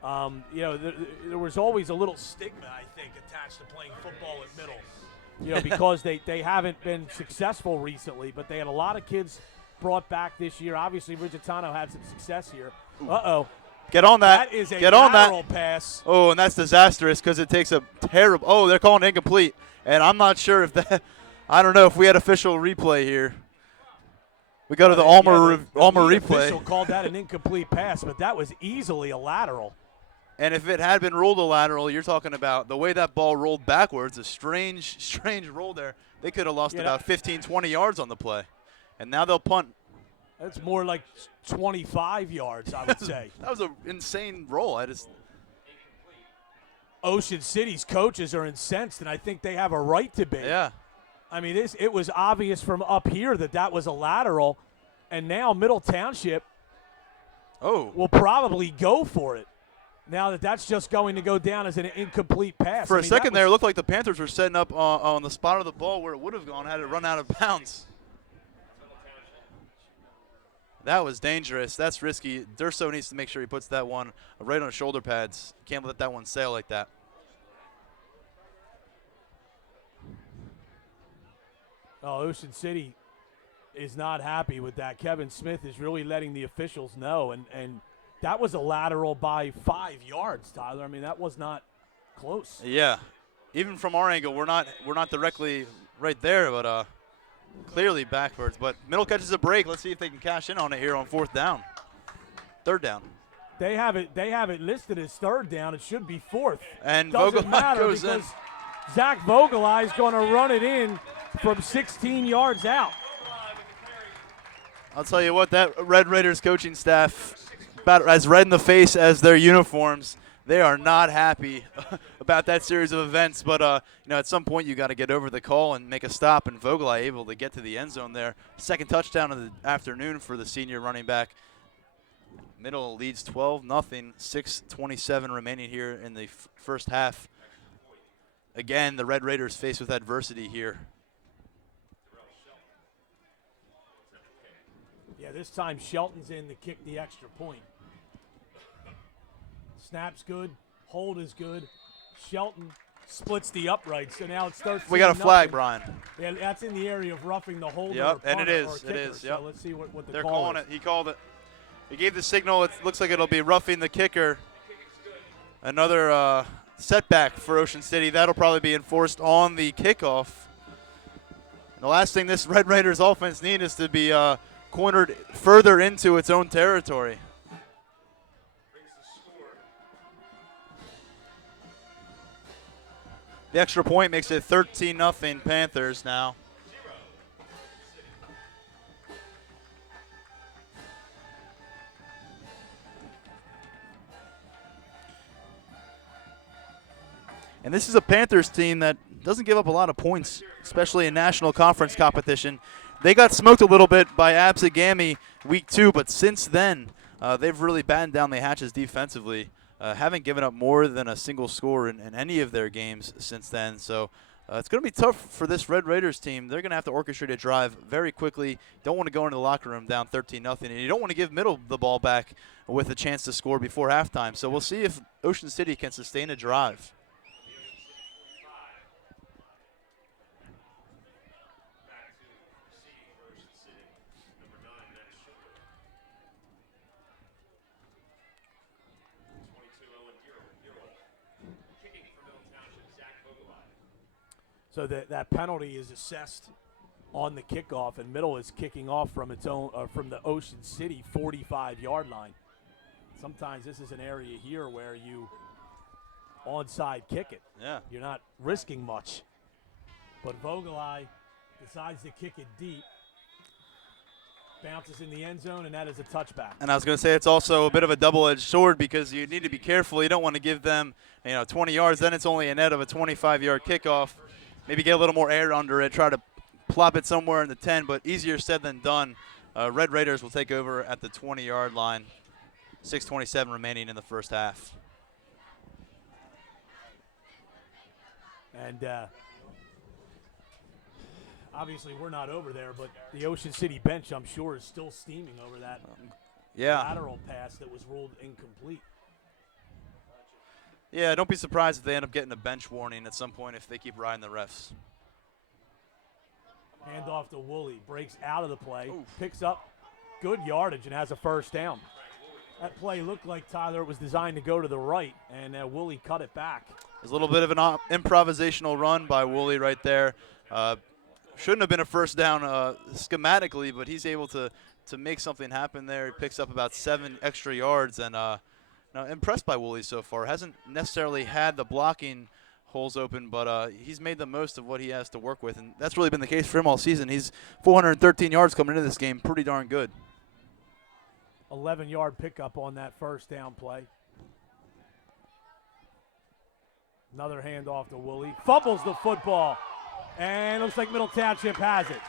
There was always a little stigma, I think, attached to playing football at Middle. Because they haven't been successful recently, but they had a lot of kids brought back this year. Obviously, Rigitano had some success here. Uh-oh. Get on that. That is a Get on lateral that. pass. Oh, and that's disastrous because it takes a terrible – oh, they're calling it incomplete. And I'm not sure if that – I don't know if we had official replay here. We go to the Almer The replay. official called that an incomplete pass, but that was easily a lateral. And if it had been ruled a lateral, you're talking about the way that ball rolled backwards, a strange roll there. They could have lost about 15, 20 yards on the play. And now they'll punt. That's more like 25 yards, I would say. That was an insane roll. Ocean City's coaches are incensed, and I think they have a right to be. Yeah. I mean, it was obvious from up here that was a lateral, and now Middle Township will probably go for it. Now that's just going to go down as an incomplete pass. For a second there, it looked like the Panthers were setting up on the spot of the ball where it would have gone had it run out of bounds. That was dangerous. That's risky. Durso needs to make sure he puts that one right on his shoulder pads. Can't let that one sail like that. Oh, Ocean City is not happy with that. Kevin Smith is really letting the officials know, and that was a lateral by 5 yards, Tyler. I mean, that was not close. Yeah. Even from our angle, we're not directly right there, but clearly backwards. But Middle catches a break. Let's see if they can cash in on it here on third down. They have it listed as third down. It should be fourth. And Doesn't Vogelai matter goes because in. Zach Vogelai is going to run it in from 16 yards out. I'll tell you what, that Red Raiders coaching staff, about as red in the face as their uniforms, they are not happy about that series of events. But at some point you got to get over the call and make a stop. And Vogelai able to get to the end zone there. Second touchdown of the afternoon for the senior running back. Middle leads 12-0. 6:27 remaining here in the first half. Again, the Red Raiders faced with adversity here. Yeah, this time Shelton's in to kick the extra point. Snap's good. Hold is good. Shelton splits the upright, so now it starts. We got a flag, Brian. Yeah, that's in the area of roughing the holder. Yep, or and it is. or It kicker. is. Yep. So let's see what the They're call calling is. it. He called it. He gave the signal. It looks like it'll be roughing the kicker. Another setback for Ocean City. That'll probably be enforced on the kickoff. And the last thing this Red Raiders offense needs is to be cornered further into its own territory. The extra point makes it 13-0 Panthers now. And this is a Panthers team that doesn't give up a lot of points, especially in national conference competition. They got smoked a little bit by Absegami week 2, but since then, they've really battened down the hatches defensively. Haven't given up more than a single score in any of their games since then. So it's going to be tough for this Red Raiders team. They're going to have to orchestrate a drive very quickly. Don't want to go into the locker room down 13-0, and you don't want to give Middle the ball back with a chance to score before halftime. So we'll see if Ocean City can sustain a drive. So that penalty is assessed on the kickoff, and Middle is kicking off from its own from the Ocean City 45-yard line. sometimes this is an area here where you onside kick it. Yeah. You're not risking much. But Vogelai decides to kick it deep. Bounces in the end zone, and that is a touchback. And I was going to say it's also a bit of a double-edged sword because you need to be careful. You don't want to give them, 20 yards. Then it's only a net of a 25-yard kickoff. Maybe get a little more air under it, try to plop it somewhere in the 10, but easier said than done. Red Raiders will take over at the 20-yard line. 6:27 remaining in the first half. And obviously we're not over there, but the Ocean City bench, I'm sure, is still steaming over that lateral pass that was ruled incomplete. Yeah, don't be surprised if they end up getting a bench warning at some point if they keep riding the refs. Hand off to Woolley, breaks out of the play, picks up good yardage and has a first down. That play looked like, Tyler, it was designed to go to the right, and Woolley cut it back. There's a little bit of an improvisational run by Woolley right there. Shouldn't have been a first down schematically, but he's able to make something happen there. He picks up about 7 extra yards, and impressed by Woolley so far. Hasn't necessarily had the blocking holes open, but he's made the most of what he has to work with, and that's really been the case for him all season. He's 413 yards coming into this game, pretty darn good. 11-yard pickup on that first down play. Another handoff to Woolley. Fumbles the football. And looks like Middle Township has it.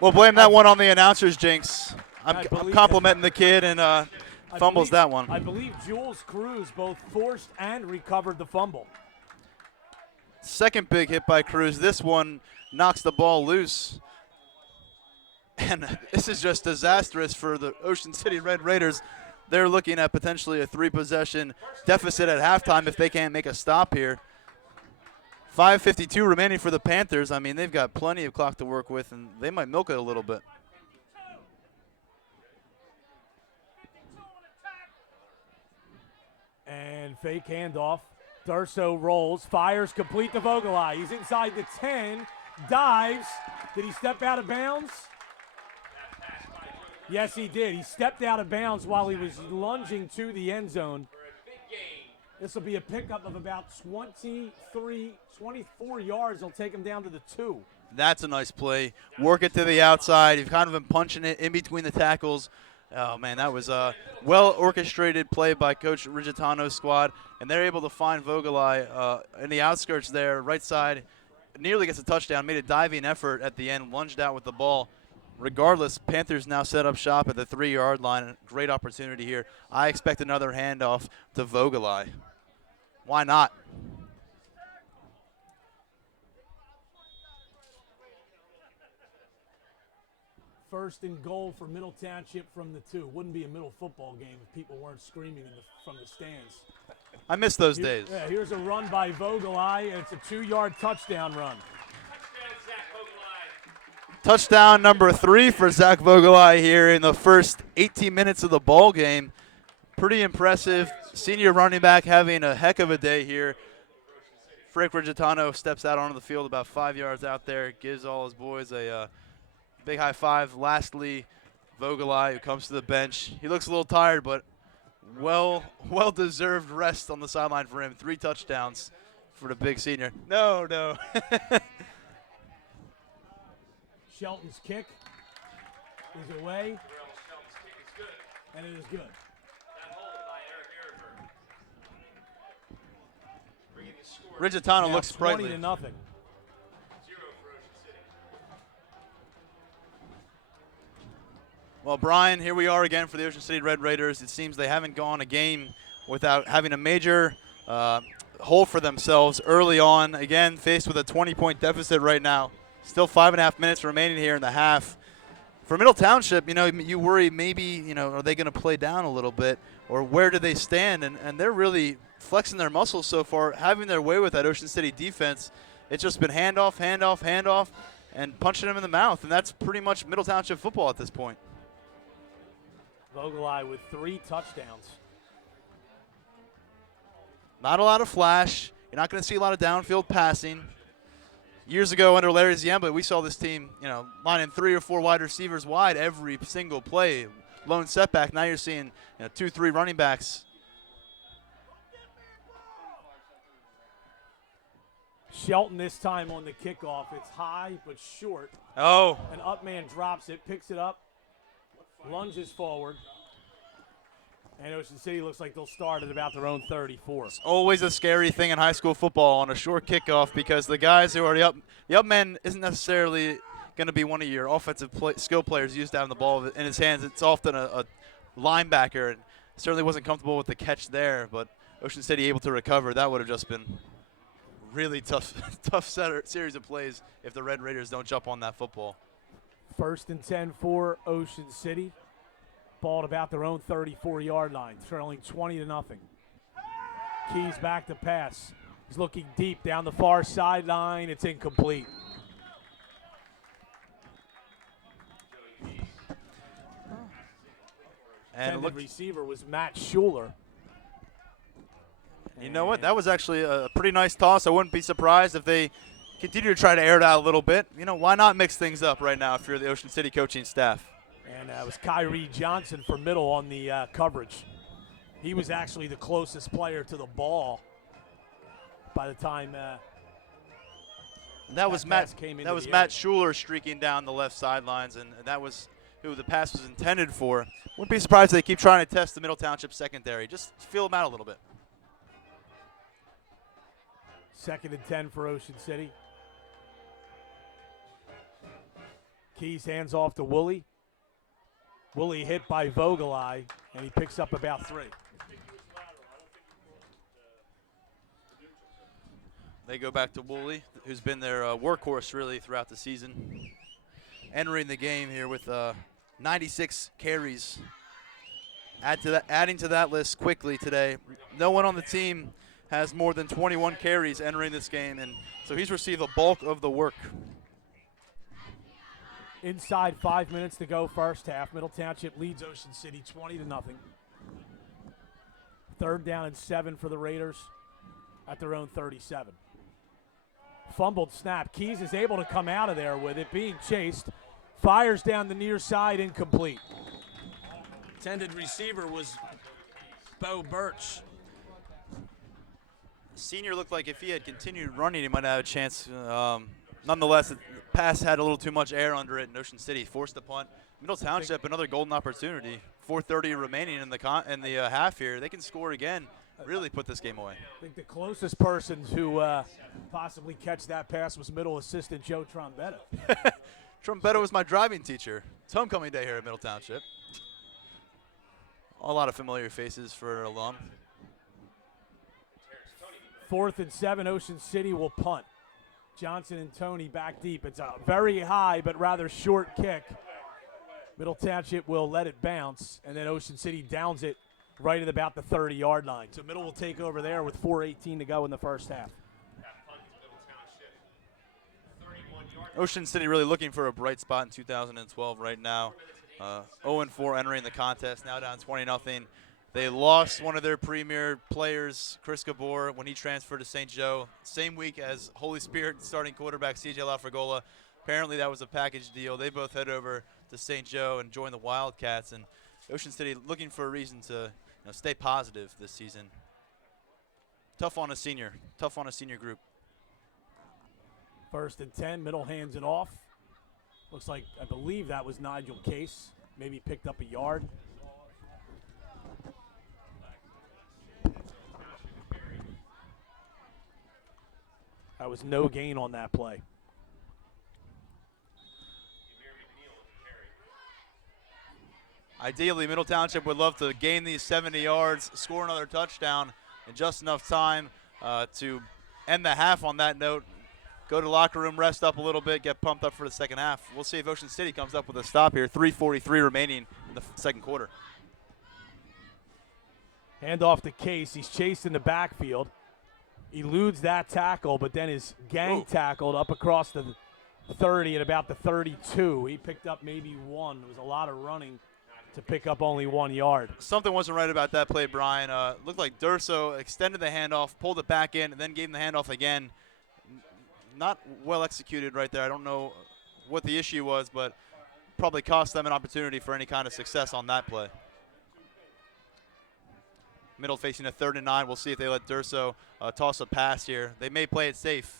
We'll blame that one on the announcers, Jinx. I'm believe complimenting the kid and fumbles that one. I believe Jules Cruz both forced and recovered the fumble. Second big hit by Cruz. This one knocks the ball loose. And this is just disastrous for the Ocean City Red Raiders. They're looking at potentially a 3-possession deficit at halftime if they can't make a stop here. 5:52 remaining for the Panthers. I mean, they've got plenty of clock to work with, and they might milk it a little bit. And fake handoff. Durso rolls, fires, complete to Vogelai. He's inside the 10, dives. Did he step out of bounds? Yes, he did. He stepped out of bounds while he was lunging to the end zone. This will be a pickup of about 24 yards. It'll take him down to the 2. That's a nice play. Work it to the outside. You've kind of been punching it in between the tackles. Oh, man, that was a well-orchestrated play by Coach Rigitano's squad, and they're able to find Vogelai in the outskirts there, right side. Nearly gets a touchdown, made a diving effort at the end, lunged out with the ball. Regardless, Panthers now set up shop at the 3-yard line. Great opportunity here. I expect another handoff to Vogelai. Why not? First and goal for Middle Township from the 2. Wouldn't be a middle football game if people weren't screaming from the stands. I miss those days. Yeah, here's a run by Vogelai, and it's a 2-yard touchdown run. Touchdown number 3 for Zach Vogelai here in the first 18 minutes of the ball game. Pretty impressive. Senior running back having a heck of a day here. Frank Rigitano steps out onto the field about 5 yards out there, gives all his boys a big high five. Lastly, Vogelai, who comes to the bench. He looks a little tired, but well-deserved rest on the sideline for him. 3 touchdowns for the big senior. No. Shelton's kick is away, and it is good. Rigitano Now looks sprightly. 20-0. Well, Brian, here we are again for the Ocean City Red Raiders. It seems they haven't gone a game without having a major hole for themselves early on. Again, faced with a 20-point deficit right now. Still 5.5 minutes remaining here in the half. For Middle Township, you worry maybe, are they going to play down a little bit, or where do they stand? And they're really flexing their muscles so far, having their way with that Ocean City defense. It's just been handoff, and punching them in the mouth, and that's pretty much Middle Township football at this point. Vogelai with 3 touchdowns. Not a lot of flash. You're not going to see a lot of downfield passing. Years ago under Larry Ziemba, we saw this team, lining 3 or 4 wide receivers wide every single play. Lone setback. Now you're seeing 2, 3 running backs. Shelton this time on the kickoff. It's high but short. Oh, An up man drops it, picks it up, lunges forward. And Ocean City looks like they'll start at about their own 34. always a scary thing in high school football on a short kickoff because the guys who are the up man isn't necessarily going to be one of your offensive skill players used to having the ball in his hands. It's often a linebacker, and certainly wasn't comfortable with the catch there, but Ocean City able to recover. That would have just been really tough series of plays if the Red Raiders don't jump on that football. 1st and 10 for Ocean City. Ball at about their own 34-yard line, trailing 20-0. Keys back to pass. He's looking deep down the far sideline. It's incomplete. And Intended receiver was Matt Schuler. you know what? That was actually a pretty nice toss. I wouldn't be surprised if they continue to try to air it out a little bit. Why not mix things up right now if you're the Ocean City coaching staff? And it was Kyrie Johnson for middle on the coverage. He was actually the closest player to the ball by the time that was pass came into the Matt air. Schuler streaking down the left sidelines, and that was who the pass was intended for. Wouldn't be surprised if they keep trying to test the Middle Township secondary. Just feel them out a little bit. 2nd and 10 for Ocean City. Keys hands off to Woolley. Woolley hit by Vogelai, and he picks up about 3. They go back to Woolley, who's been their workhorse really throughout the season. Entering the game here with 96 carries. Adding to that list quickly today. No one on the team has more than 21 carries entering this game, and so he's received a bulk of the work. Inside 5 minutes to go, first half. Middle Township leads Ocean City 20-0. 3rd down and 7 for the Raiders at their own 37. Fumbled snap. Keys is able to come out of there with it, being chased. Fires down the near side, incomplete. Intended receiver was Bo Birch. Senior looked like if he had continued running, he might have a chance. Nonetheless, the pass had a little too much air under it, and Ocean City forced the punt. Middle Township, another golden opportunity. 4:30 remaining in the half here. They can score again, really put this game away. I think the closest person to possibly catch that pass was middle assistant Joe Trombetta. Trombetta was my driving teacher. It's homecoming day here at Middle Township. A lot of familiar faces for an alum. 4th and 7, Ocean City will punt. Johnson and Tony back deep. It's a very high but rather short kick. Middle Township will let it bounce, and then Ocean City downs it right at about the 30-yard line. So Middle will take over there with 4:18 to go in the first half. Ocean City really looking for a bright spot in 2012 right now. 0-4 entering the contest, now down 20-0. They lost one of their premier players, Chris Gabor, when he transferred to St. Joe. Same week as Holy Spirit starting quarterback CJ LaFregola. Apparently that was a package deal. They both head over to St. Joe and join the Wildcats. And Ocean City looking for a reason to stay positive this season. Tough on a senior group. 1st and 10, Middle hands it off. Looks like, I believe that was Nigel Case. Maybe picked up a yard. That was no gain on that play. Ideally, Middle Township would love to gain these 70 yards, score another touchdown in just enough time to end the half on that note. Go to the locker room, rest up a little bit, get pumped up for the second half. We'll see if Ocean City comes up with a stop here. 3:43 remaining in the second quarter. Hand off to Case. He's chased in the backfield. Eludes that tackle, but then is gang tackled up across the 30 at about the 32. He picked up maybe 1. It was a lot of running to pick up only 1 yard. Something wasn't right about that play, Brian. Looked like Durso extended the handoff, pulled it back in, and then gave him the handoff again. not well executed right there. I don't know what the issue was, but probably cost them an opportunity for any kind of success on that play. Middle facing a 3rd and 9. We'll see if they let Durso toss a pass here. They may play it safe.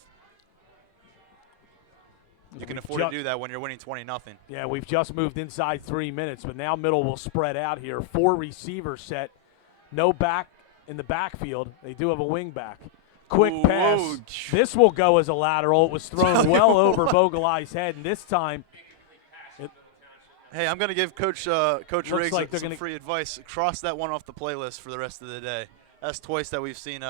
You can afford to do that when you're winning 20-0. Yeah, we've just moved inside 3 minutes, but now Middle will spread out here. 4 receiver set, no back in the backfield. They do have a wing back. Quick Ooh, pass. whoa. This will go as a lateral. It was thrown well over Vogelai's head, and this time Hey, I'm going to give Coach Riggs like they're some gonna free advice. Cross that one off the playlist for the rest of the day. That's twice that we've seen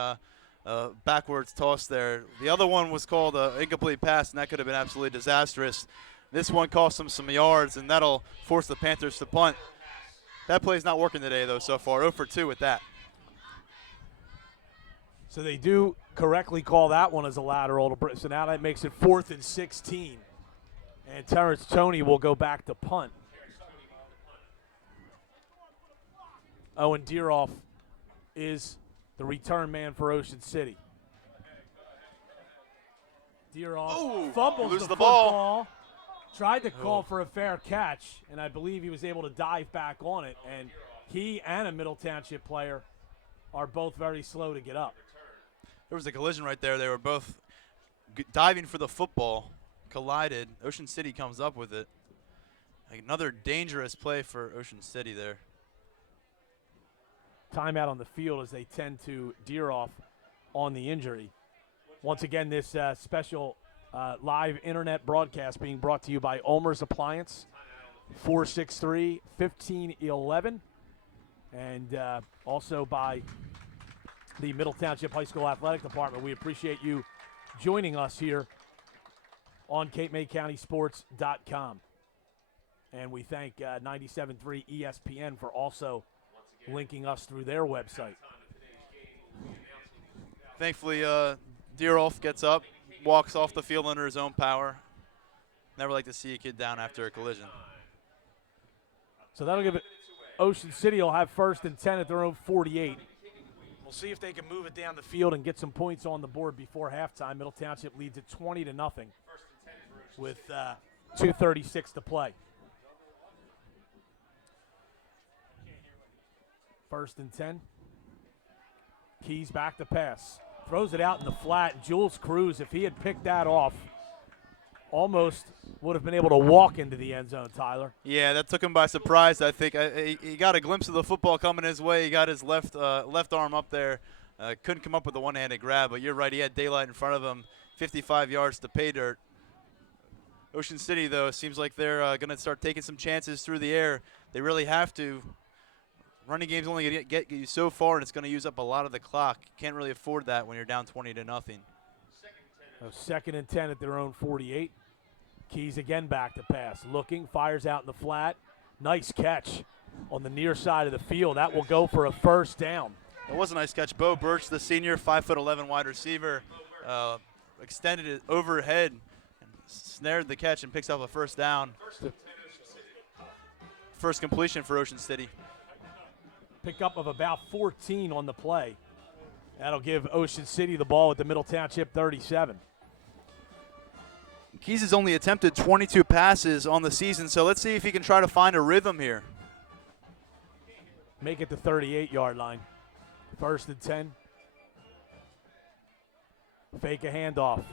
backwards toss there. The other one was called an incomplete pass, and that could have been absolutely disastrous. This one cost them some yards, and that'll force the Panthers to punt. That play's not working today, though, so far. 0 for 2 with that. So they do correctly call that one as a lateral. So now that makes it 4th and 16. And Terrence Toney will go back to punt. Owen Deeroff is the return man for Ocean City. Deeroff Ooh, fumbles loses the the ball. football. Tried to call for a fair catch, and I believe he was able to dive back on it. And he and a Middle Township player are both very slow to get up. There was a collision right there. They were both diving for the football, collided. Ocean City comes up with it. Another dangerous play for Ocean City there. Timeout on the field as they tend to Deeroff on the injury. Once again, this special live internet broadcast being brought to you by Ulmer's Appliance, 463-1511, and also by the Middle Township High School Athletic Department. We appreciate you joining us here on CapeMayCountySports.com. And we thank 97.3 ESPN for also linking us through their website. Thankfully, Deeroff gets up, walks off the field under his own power. Never like to see a kid down after a collision. So that'll give it. Ocean City will have 1st and 10 at their own 48. We'll see if they can move it down the field and get some points on the board before halftime. Middle Township leads it 20-0 with 2:36 to play. 1st and 10. Keys back to pass. Throws it out in the flat. Jules Cruz, if he had picked that off, almost would have been able to walk into the end zone, Tyler. Yeah, that took him by surprise. I think he got a glimpse of the football coming his way. He got his left arm up there. Couldn't come up with a one-handed grab, but you're right. He had daylight in front of him, 55 yards to pay dirt. Ocean City, though, seems like they're going to start taking some chances through the air. They really have to. Running game's only going to get you so far, and it's going to use up a lot of the clock. You can't really afford that when you're down 20-0. 2nd and 10 at their own 48. Keys again back to pass. Looking, fires out in the flat. Nice catch on the near side of the field. That will go for a 1st down. It was a nice catch. Bo Birch, the senior, 5'11" wide receiver, extended it overhead, and snared the catch and picks up a 1st down. First completion for Ocean City. Pickup of about 14 on the play. That'll give Ocean City the ball at the Middle Township 37. Keys has only attempted 22 passes on the season, so let's see if he can try to find a rhythm here. Make it the 38-yard line. 1st and 10. Fake a handoff.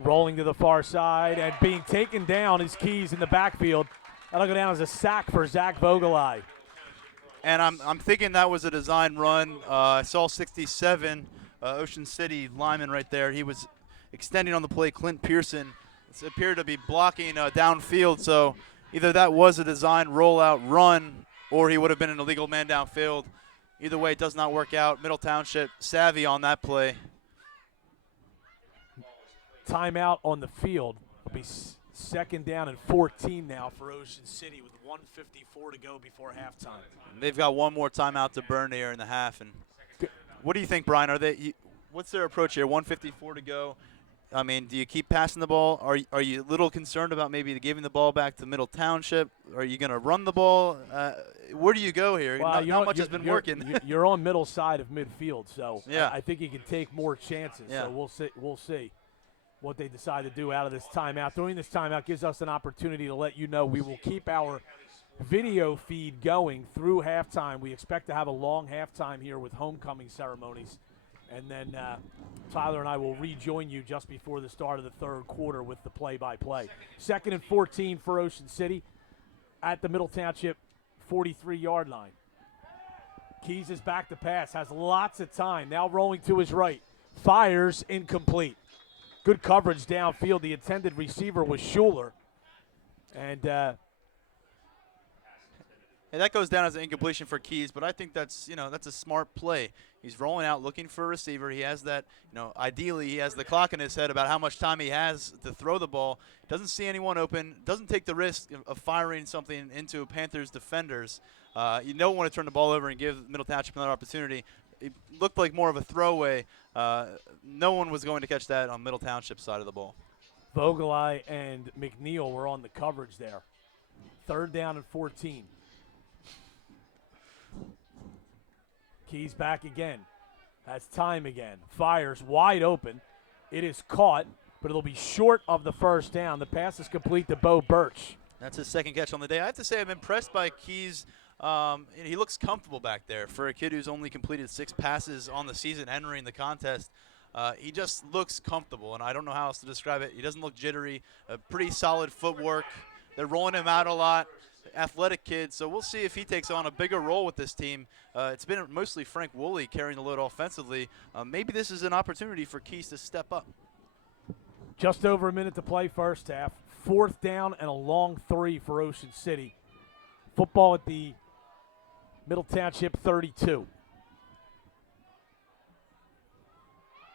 Rolling to the far side and being taken down is Keys in the backfield. That'll go down as a sack for Zach Vogelai. And I'm thinking that was a design run. I saw 67, Ocean City lineman right there. He was extending on the play. Clint Pearson appeared to be blocking downfield, so either that was a design rollout run or he would have been an illegal man downfield. Either way, it does not work out. Middle Township savvy on that play. Timeout on the field. It'll be 2nd down and 14 now for Ocean City with 1:54 to go before halftime. They've got one more timeout to burn here in the half. And what do you think, Brian? What's their approach here? 1:54 to go. I mean, do you keep passing the ball? Are you a little concerned about maybe giving the ball back to Middle Township? Are you going to run the ball? Where do you go here? Well, not much has been working. You're on middle side of midfield, so yeah. I think you can take more chances. Yeah. So we'll see. what they decide to do out of this timeout. During this timeout gives us an opportunity to let you know we will keep our video feed going through halftime. We expect to have a long halftime here with homecoming ceremonies. And then Tyler and I will rejoin you just before the start of the third quarter with the play-by-play. 2nd and 14 for Ocean City at the Middle Township 43-yard line. Keys is back to pass, has lots of time. Now rolling to his right. Fires, incomplete. Good coverage downfield. The intended receiver was Schuler. And that goes down as an incompletion for Keys, but I think that's a smart play. He's rolling out looking for a receiver. He has that, ideally he has the clock in his head about how much time he has to throw the ball. Doesn't see anyone open, doesn't take the risk of firing something into Panthers defenders. You don't want to turn the ball over and give Middle Township another opportunity. It looked like more of a throwaway. No one was going to catch that on Middle Township's side of the ball. Vogelai and McNeil were on the coverage there. 3rd down and 14. Keys back again. Has time again. Fires wide open. It is caught, but it'll be short of the first down. The pass is complete to Bo Birch. That's his 2nd catch on the day. I have to say I'm impressed by Keys. He looks comfortable back there for a kid who's only completed 6 passes on the season entering the contest. He just looks comfortable, and I don't know how else to describe it. He doesn't look jittery. Pretty solid footwork. They're rolling him out a lot. Athletic kid, so we'll see if he takes on a bigger role with this team. It's been mostly Frank Woolley carrying the load offensively. Maybe this is an opportunity for Keys to step up. Just over a minute to play first half. 4th down and a long 3 for Ocean City. Football at the Middle Township 32.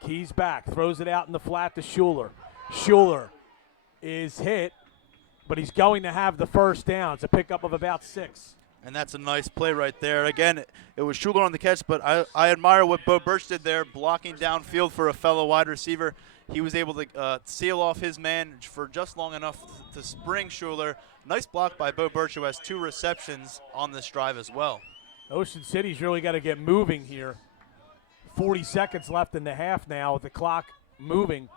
Keys back, throws it out in the flat to Schuler. Schuler is hit, but he's going to have the first down. It's a pickup of about 6. And that's a nice play right there. Again, it was Schuler on the catch, but I admire what Bo Birch did there, blocking downfield for a fellow wide receiver. He was able to seal off his man for just long enough to spring Schuler. Nice block by Bo Birch, who has 2 receptions on this drive as well. Ocean City's really got to get moving here. 40 seconds left in the half now with the clock moving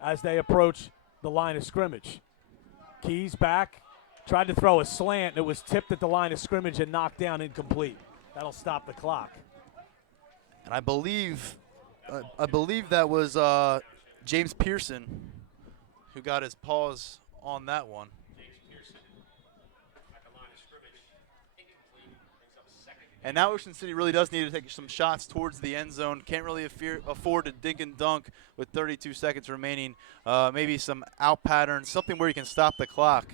as they approach the line of scrimmage. Keys back, tried to throw a slant, and it was tipped at the line of scrimmage and knocked down incomplete. That'll stop the clock. And I believe that was James Pearson who got his paws on that one. James Pearson at the line of scrimmage, incomplete, brings up a 2nd. And now Ocean City really does need to take some shots towards the end zone. Can't really afford to dink and dunk with 32 seconds remaining. Maybe some out patterns, something where you can stop the clock.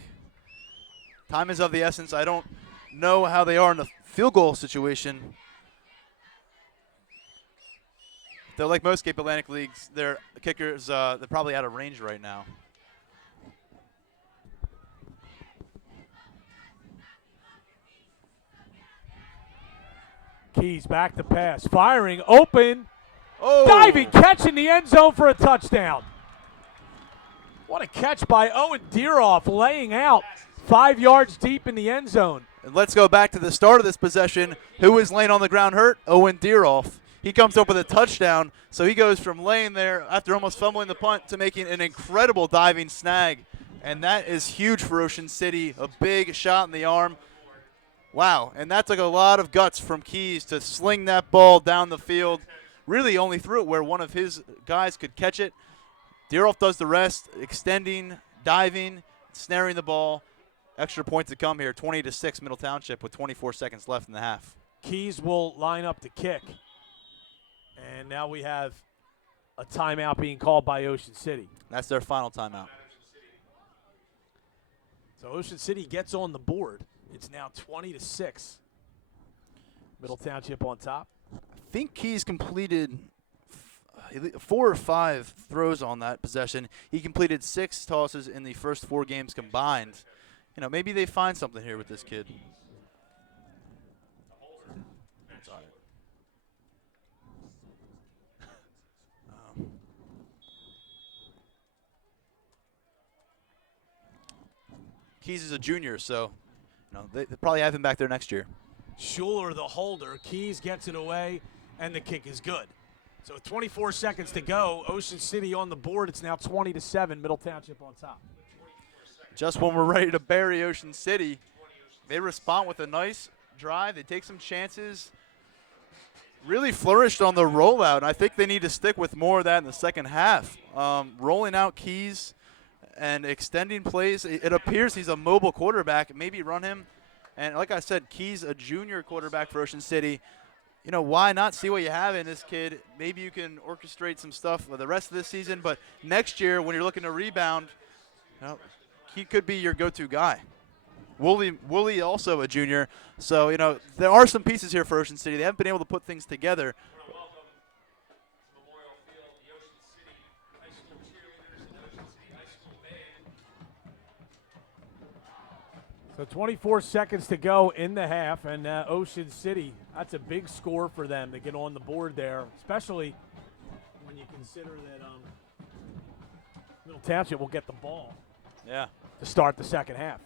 Time is of the essence. I don't know how they are in the field goal situation. They're like most Cape Atlantic leagues. Their kickers, they're probably out of range right now. Keys back to pass, firing, open, Oh! diving catch in the end zone for a touchdown. What a catch by Owen Deeroff, laying out 5 yards deep in the end zone. And let's go back to the start of this possession. Who is laying on the ground hurt? Owen Deeroff. He comes up with a touchdown, so he goes from laying there after almost fumbling the punt to making an incredible diving snag. And that is huge for Ocean City, a big shot in the arm. Wow, and that took a lot of guts from Keys to sling that ball down the field. Really only threw it where one of his guys could catch it. Deeroff does the rest, extending, diving, snaring the ball. Extra point to come here, 20-6 Middle Township with 24 seconds left in the half. Keys will line up to kick. And now we have a timeout being called by Ocean City. That's their final timeout. So Ocean City gets on the board. It's now 20-6. Middle Township on top. I think Keys completed 4 or 5 throws on that possession. He completed 6 tosses in the first 4 games combined. Maybe they find something here with this kid. Keys is a junior, so they probably have him back there next year. Schuler, the holder. Keys gets it away, and the kick is good. So 24 seconds to go. Ocean City on the board. It's now 20-7. Middle Township on top. Just when we're ready to bury Ocean City, they respond with a nice drive. They take some chances. Really flourished on the rollout, and I think they need to stick with more of that in the second half. Rolling out keys and extending plays. It appears he's a mobile quarterback. Maybe run him. And like I said, Keys, a junior quarterback for Ocean City. You know, why not see what you have in this kid? Maybe you can orchestrate some stuff for the rest of this season, but next year when you're looking to rebound, you know, he could be your go-to guy. Woolley also a junior. So, you know, there are some pieces here for Ocean City. They haven't been able to put things together. Welcome to Memorial Field, the Ocean City High School cheerleaders and Ocean City High School band. So 24 seconds to go in the half, and Ocean City, that's a big score for them to get on the board there, especially when you consider that Middle Township will get the ball Yeah. to start the second half.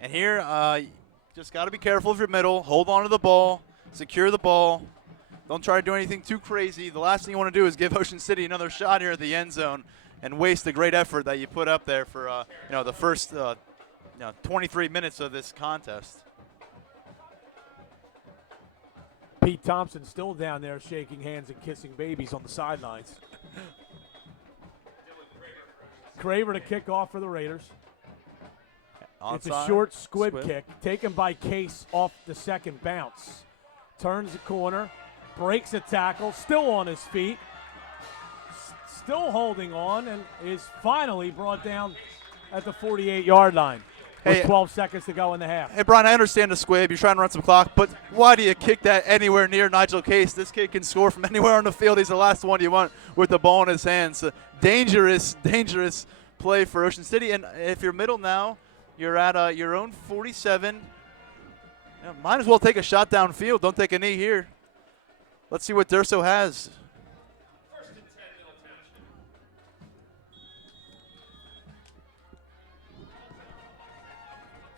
And here, just got to be careful of your middle. Hold on to the ball. Secure the ball. Don't try to do anything too crazy. The last thing you want to do is give Ocean City another shot here at the end zone and waste the great effort that you put up there for you know, the first 23 minutes of this contest. Pete Thompson still down there shaking hands and kissing babies on the sidelines. Craver to kick off for the Raiders. It's a Onside. short squib kick taken by Case off the second bounce. Turns the corner, breaks a tackle, still on his feet, still holding on, and is finally brought down at the 48-yard line with Hey, 12 seconds to go in the half. Hey, Brian, I understand the squib. You're trying to run some clock, but why do you kick that anywhere near Nigel Case? This kid can score from anywhere on the field. He's the last one you want with the ball in his hands. Dangerous play for Ocean City. And if you're middle now, you're at your own 47. You know, might as well take a shot downfield. Don't take a knee here. Let's see what Durso has. First and 10, Middle Township.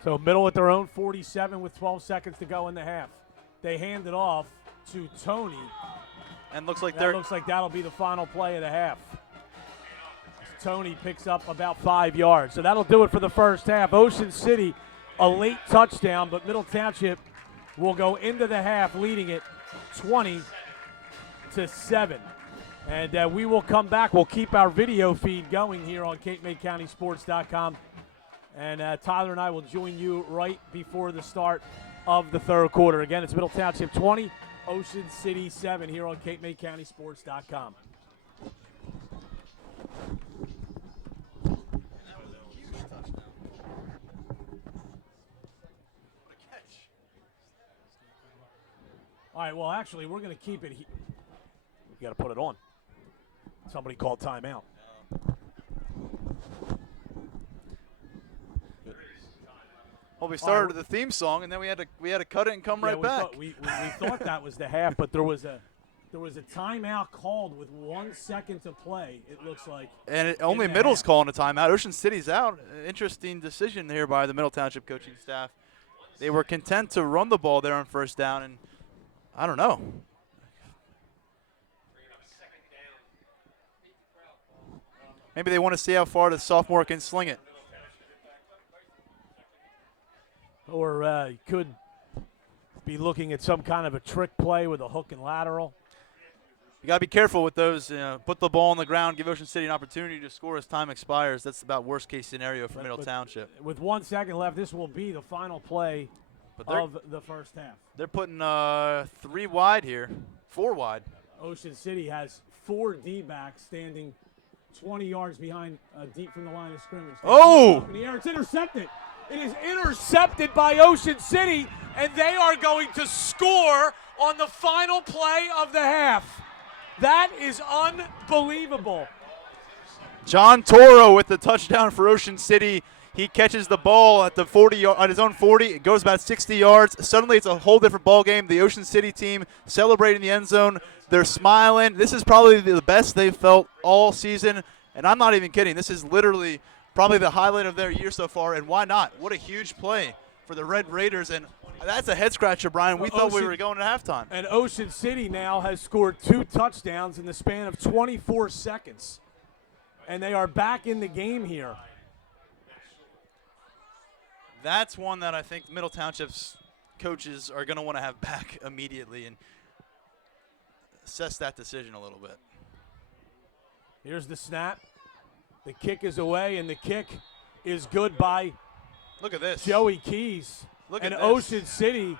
So middle at their own 47 with 12 seconds to go in the half. They hand it off to Tony. And looks like That they're looks like that'll be the final play of the half. Tony picks up about 5 yards. So that'll do it for the first half. Ocean City, a late touchdown, but Middle Township will go into the half leading it 20-7. And we will come back. We'll keep our video feed going here on CapeMayCountySports.com. And Tyler and I will join you right before the start of the third quarter. Again, it's Middle Township 20, Ocean City 7 here on CapeMayCountySports.com. All right, well, actually, we're going to keep it. We got to put it on. Somebody called timeout. well, we started with the theme song, and then we had to cut it and come right we back. Thought, we thought that was the half, but there was a timeout called with 1 second to play. It looks like. And only the Middle's half. calling a timeout. Ocean City's out. Interesting decision here by the Middle Township coaching staff. They were content to run the ball there on first down, and I don't know. Maybe they want to see how far the sophomore can sling it. Or could be looking at some kind of a trick play with a hook and lateral. You got to be careful with those. Put the ball on the ground, give Ocean City an opportunity to score as time expires. That's about worst case scenario for Middle Township. With 1 second left, this will be the final play of the first half. They're putting 3 wide here, 4 wide. Ocean City has 4 D-backs standing 20 yards behind, deep from the line of scrimmage. Oh! Up in the air, it's intercepted. It is intercepted by Ocean City, and they are going to score on the final play of the half. That is unbelievable. John Toro with the touchdown for Ocean City. He catches the ball at the 40 at his own 40. It goes about 60 yards. Suddenly, it's a whole different ball game. The Ocean City team celebrating the end zone. They're smiling. This is probably the best they've felt all season, and I'm not even kidding. This is literally probably the highlight of their year so far, and why not? What a huge play for the Red Raiders, and that's a head scratcher, Brian. We thought we were going to halftime. And Ocean City now has scored 2 touchdowns in the span of 24 seconds. And they are back in the game here. That's one that I think Middle Township's coaches are going to want to have back immediately and assess that decision a little bit. Here's the snap. The kick is away, and the kick is good by Look at this. Joey Keys. Look and at this. Ocean City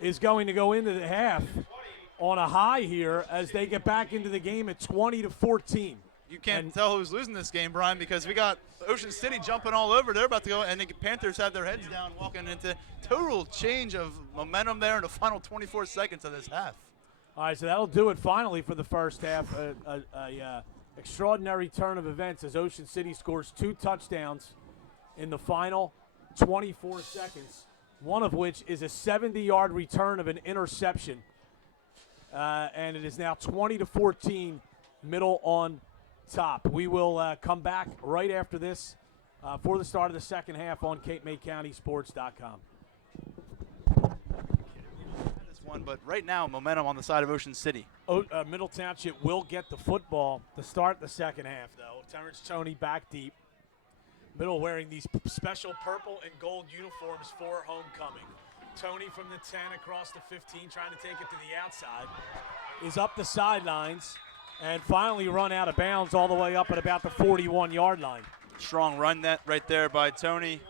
is going to go into the half on a high here as they get back into the game at 20-14. You can't tell who's losing this game, Brian, because we got Ocean City jumping all over. They're about to go, and the Panthers have their heads down, walking into total change of momentum there in the final 24 seconds of this half. All right, so that'll do it finally for the first half. Extraordinary turn of events as Ocean City scores 2 touchdowns in the final 24 seconds, one of which is a 70-yard return of an interception. And it is now 20-14, Middle on top. We will come back right after this for the start of the second half on CapeMayCountySports.com. But right now, momentum on the side of Ocean City. Middle Township will get the football to start the second half, though. Terrence Toney back deep. Middle wearing these special purple and gold uniforms for homecoming. Toney from the 10 across the 15, trying to take it to the outside, is up the sidelines and finally run out of bounds all the way up at about the 41-yard line. Strong run that right there by Toney.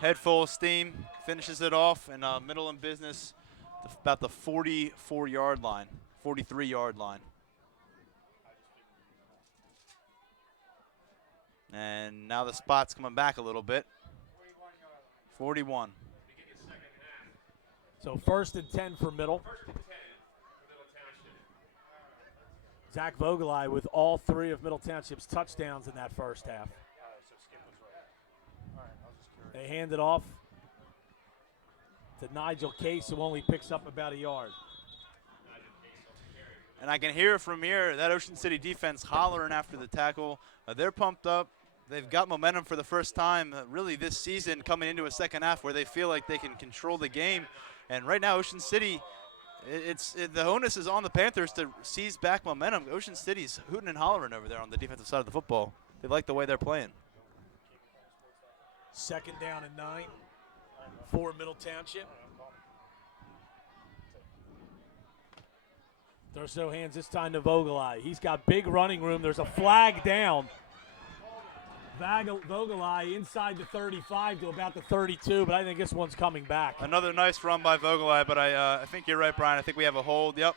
Head full of steam, finishes it off, and Middle in business about the 44-yard line, 43-yard line. And now the spot's coming back a little bit. 41. So 1st and 10 for Middle. Zach Vogelai with all 3 of Middle Township's touchdowns in that first half. They hand it off to Nigel Case, who only picks up about a yard. And I can hear from here that Ocean City defense hollering after the tackle. They're pumped up. They've got momentum for the first time really this season, coming into a second half where they feel like they can control the game. And right now, Ocean City, the onus is on the Panthers to seize back momentum. Ocean City's hooting and hollering over there on the defensive side of the football. They like the way they're playing. 2nd down and 9 for Middle Township. Thurso hands this time to Vogelai. He's got big running room. There's a flag down. Vogelai inside the 35 to about the 32, but I think this one's coming back. Another nice run by Vogelai, but I think you're right, Brian. I think we have a hold. Yep.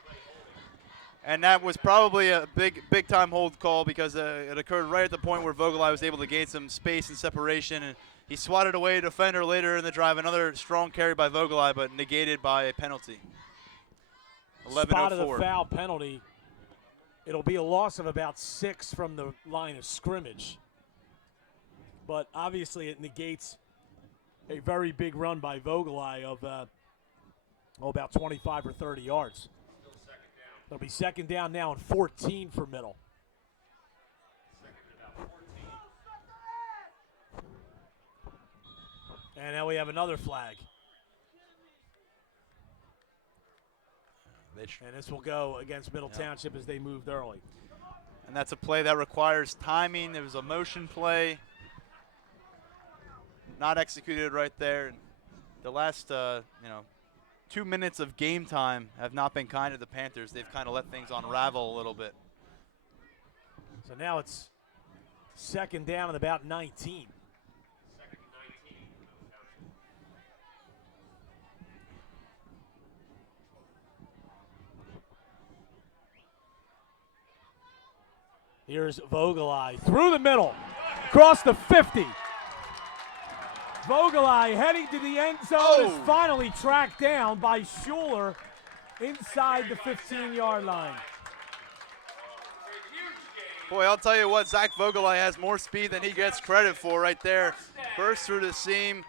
And that was probably a big-time hold call because it occurred right at the point where Vogelai was able to gain some space and separation, and he swatted away a defender later in the drive. Another strong carry by Vogelai, but negated by a penalty. 11:04. Spot of the foul penalty. It'll be a loss of about 6 from the line of scrimmage. But obviously it negates a very big run by Vogelai of about 25 or 30 yards. It'll be 2nd down now and 14 for Middle. And now we have another flag. And this will go against Middle Township as they moved early. And that's a play that requires timing. There was a motion play. Not executed right there. And the last, 2 minutes of game time have not been kind to the Panthers. They've kind of let things unravel a little bit. So now it's 2nd down and about 19. Here's Vogelai through the middle, across the 50. Vogelai heading to the end zone is finally tracked down by Schuler inside the 15-yard line. Boy, I'll tell you what, Zach Vogelai has more speed than he gets credit for right there. Burst through the seam,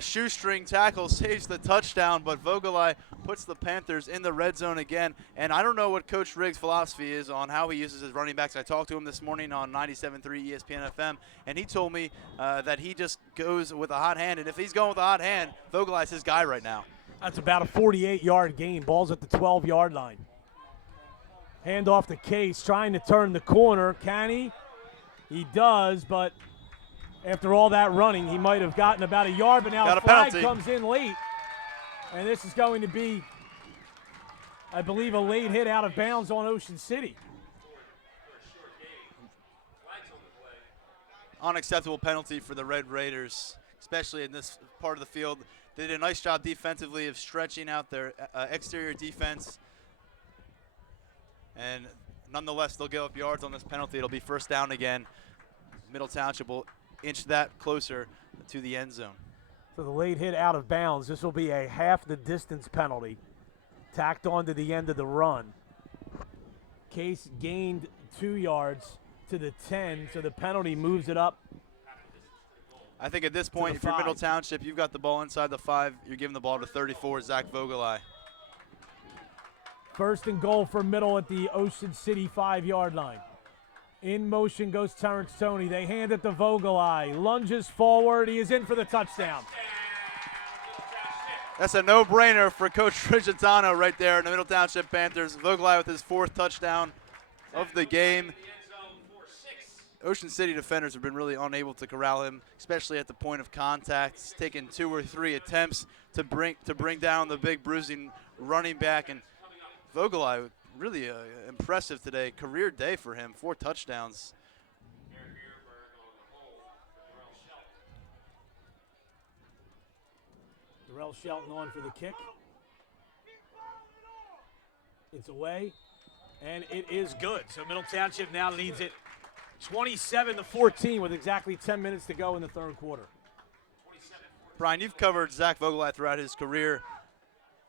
shoestring tackle saves the touchdown, but Vogelai puts the Panthers in the red zone again. And I don't know what Coach Riggs' philosophy is on how he uses his running backs. I talked to him this morning on 97.3 ESPN FM, and he told me that he just goes with a hot hand. And if he's going with a hot hand, Vogelai's his guy right now. That's about a 48-yard gain. Ball's at the 12-yard line. Hand off to Case, trying to turn the corner. Can he? He does, but after all that running, he might have gotten about a yard, but now Got a a flag penalty. comes in late. And this is going to be, I believe, a late hit out of bounds on Ocean City. Unacceptable penalty for the Red Raiders, especially in this part of the field. They did a nice job defensively of stretching out their exterior defense. And nonetheless, they'll give up yards on this penalty. It'll be first down again. Middle Township will inch that closer to the end zone. So the late hit out of bounds. This will be a half the distance penalty tacked on to the end of the run. Case gained 2 yards to the 10, so the penalty moves it up. I think at this point, if you're Middle Township, you've got the ball inside the 5. You're giving the ball to 34, Zach Vogelai. First and goal for Middle at the Ocean City 5-yard line. In motion goes Terrence Toney. They hand it to Vogelai. Lunges forward. He is in for the touchdown. That's a no-brainer for Coach Rigitano right there in the Middle Township Panthers. Vogelai with his 4th touchdown of the game. Ocean City defenders have been really unable to corral him, especially at the point of contact. It's taken 2 or 3 attempts to bring down the big bruising running back. And Vogelai, really impressive today. Career day for him, 4 touchdowns. Darrell Shelton on for the kick. It's away, and it is good. So Middle Township now leads it 27-14 with exactly 10 minutes to go in the third quarter. Brian, you've covered Zach Vogelai throughout his career.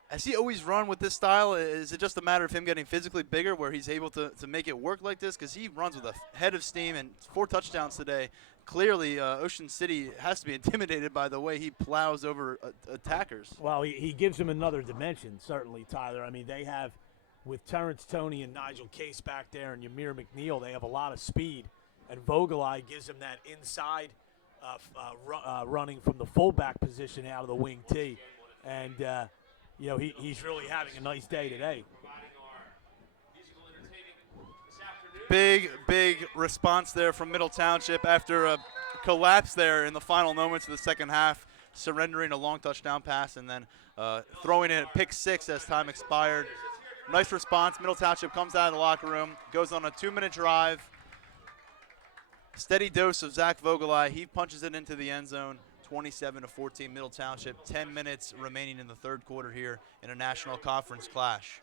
Has he always run with this style? Is it just a matter of him getting physically bigger where he's able to make it work like this? Because he runs with a head of steam and 4 touchdowns today. Clearly, Ocean City has to be intimidated by the way he plows over attackers. Well, he gives him another dimension, certainly, Tyler. I mean, they have, with Terrence Toney and Nigel Case back there and Ymir McNeil, they have a lot of speed. And Vogelai gives him that inside running from the fullback position out of the wing tee. And, you know, he's really having a nice day today. Big response there from Middle Township after a collapse there in the final moments of the second half, surrendering a long touchdown pass and then throwing it at pick 6 as time expired. Nice response. Middle Township comes out of the locker room, goes on a 2-minute drive. Steady dose of Zach Vogelai. He punches it into the end zone. 27-14 Middle Township. 10 minutes remaining in the third quarter here in a national conference clash.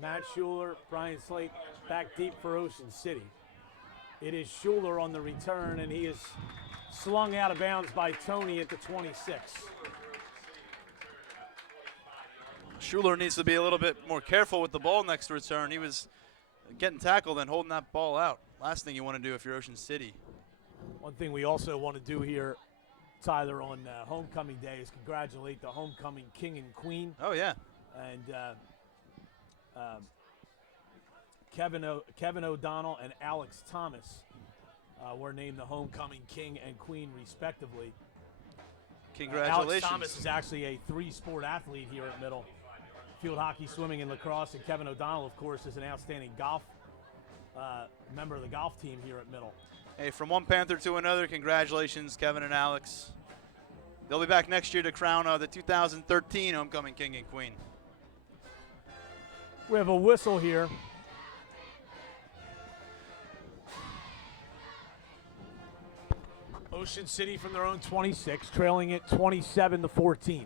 Matt Schuler, Brian Slate back deep for Ocean City. It is Schuler on the return, and he is slung out of bounds by Toney at the 26. Schuler needs to be a little bit more careful with the ball next return. He was getting tackled and holding that ball out. Last thing you want to do if you're Ocean City. One thing we also want to do here, Tyler, on homecoming day is congratulate the homecoming king and queen. Oh, yeah. And Kevin O'Donnell and Alex Thomas were named the homecoming king and queen respectively. Congratulations. Alex Thomas is actually a 3-sport athlete here at Middle. Field hockey, swimming, and lacrosse. And Kevin O'Donnell, of course, is an outstanding golf member of the golf team here at Middle. Hey, from one Panther to another, congratulations, Kevin and Alex. They'll be back next year to crown the 2013 homecoming king and queen. We have a whistle here. Ocean City from their own 26, trailing it 27-14.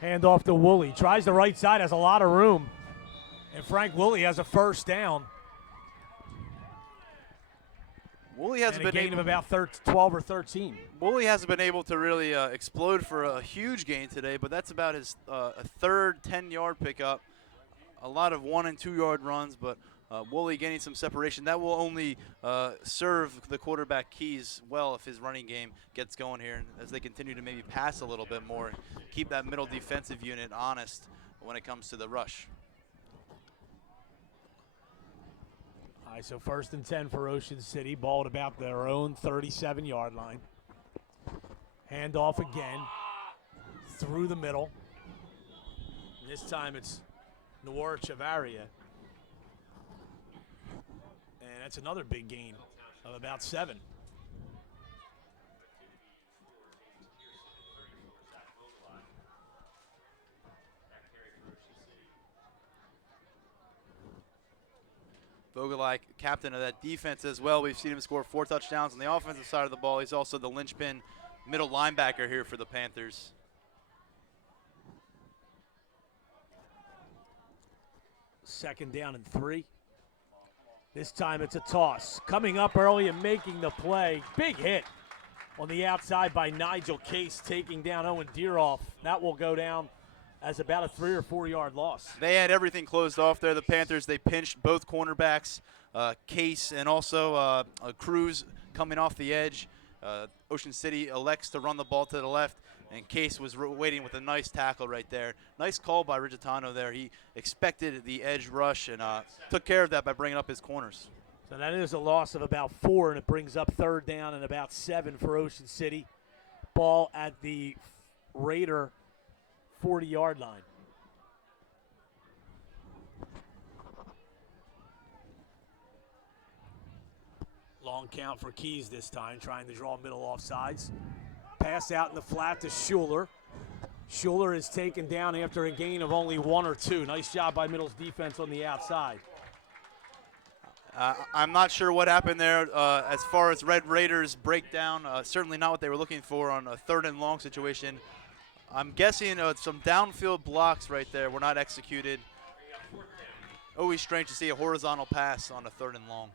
Hand off to Woolley. Tries the right side, has a lot of room. And Frank Woolley has a first down. Woolley hasn't and a been gain able, of about 12 or 13. Woolley hasn't been able to really explode for a huge gain today, but that's about his a third 10-yard pickup. A lot of 1- and 2-yard runs, but Woolley gaining some separation. That will only serve the quarterback Keys well if his running game gets going here, and as they continue to maybe pass a little bit more, keep that middle defensive unit honest when it comes to the rush. All right, so 1st and 10 for Ocean City. Ball at about their own 37-yard line. Handoff again through the middle. This time it's Noor Chavaria. And that's another big gain of about 7. Vogelai, captain of that defense as well. We've seen him score 4 touchdowns on the offensive side of the ball. He's also the linchpin middle linebacker here for the Panthers. Second down and 3. This time it's a toss. Coming up early and making the play. Big hit on the outside by Nigel Case, taking down Owen Deeroff. That will go down as about a 3 or 4 yard loss. They had everything closed off there. The Panthers, they pinched both cornerbacks, Case and also Cruz coming off the edge. Ocean City elects to run the ball to the left, and Case was waiting with a nice tackle right there. Nice call by Rigitano there. He expected the edge rush and took care of that by bringing up his corners. So that is a loss of about 4, and it brings up 3rd down and about 7 for Ocean City. Ball at the Raider 40-yard line. Long count for Keys this time, trying to draw middle offsides. Pass out in the flat to Schuler. Schuler is taken down after a gain of only 1 or 2. Nice job by Middle's defense on the outside. I'm not sure what happened there as far as Red Raiders breakdown. Certainly not what they were looking for on a 3rd and long situation. I'm guessing some downfield blocks right there were not executed. Always strange to see a horizontal pass on a 3rd and long.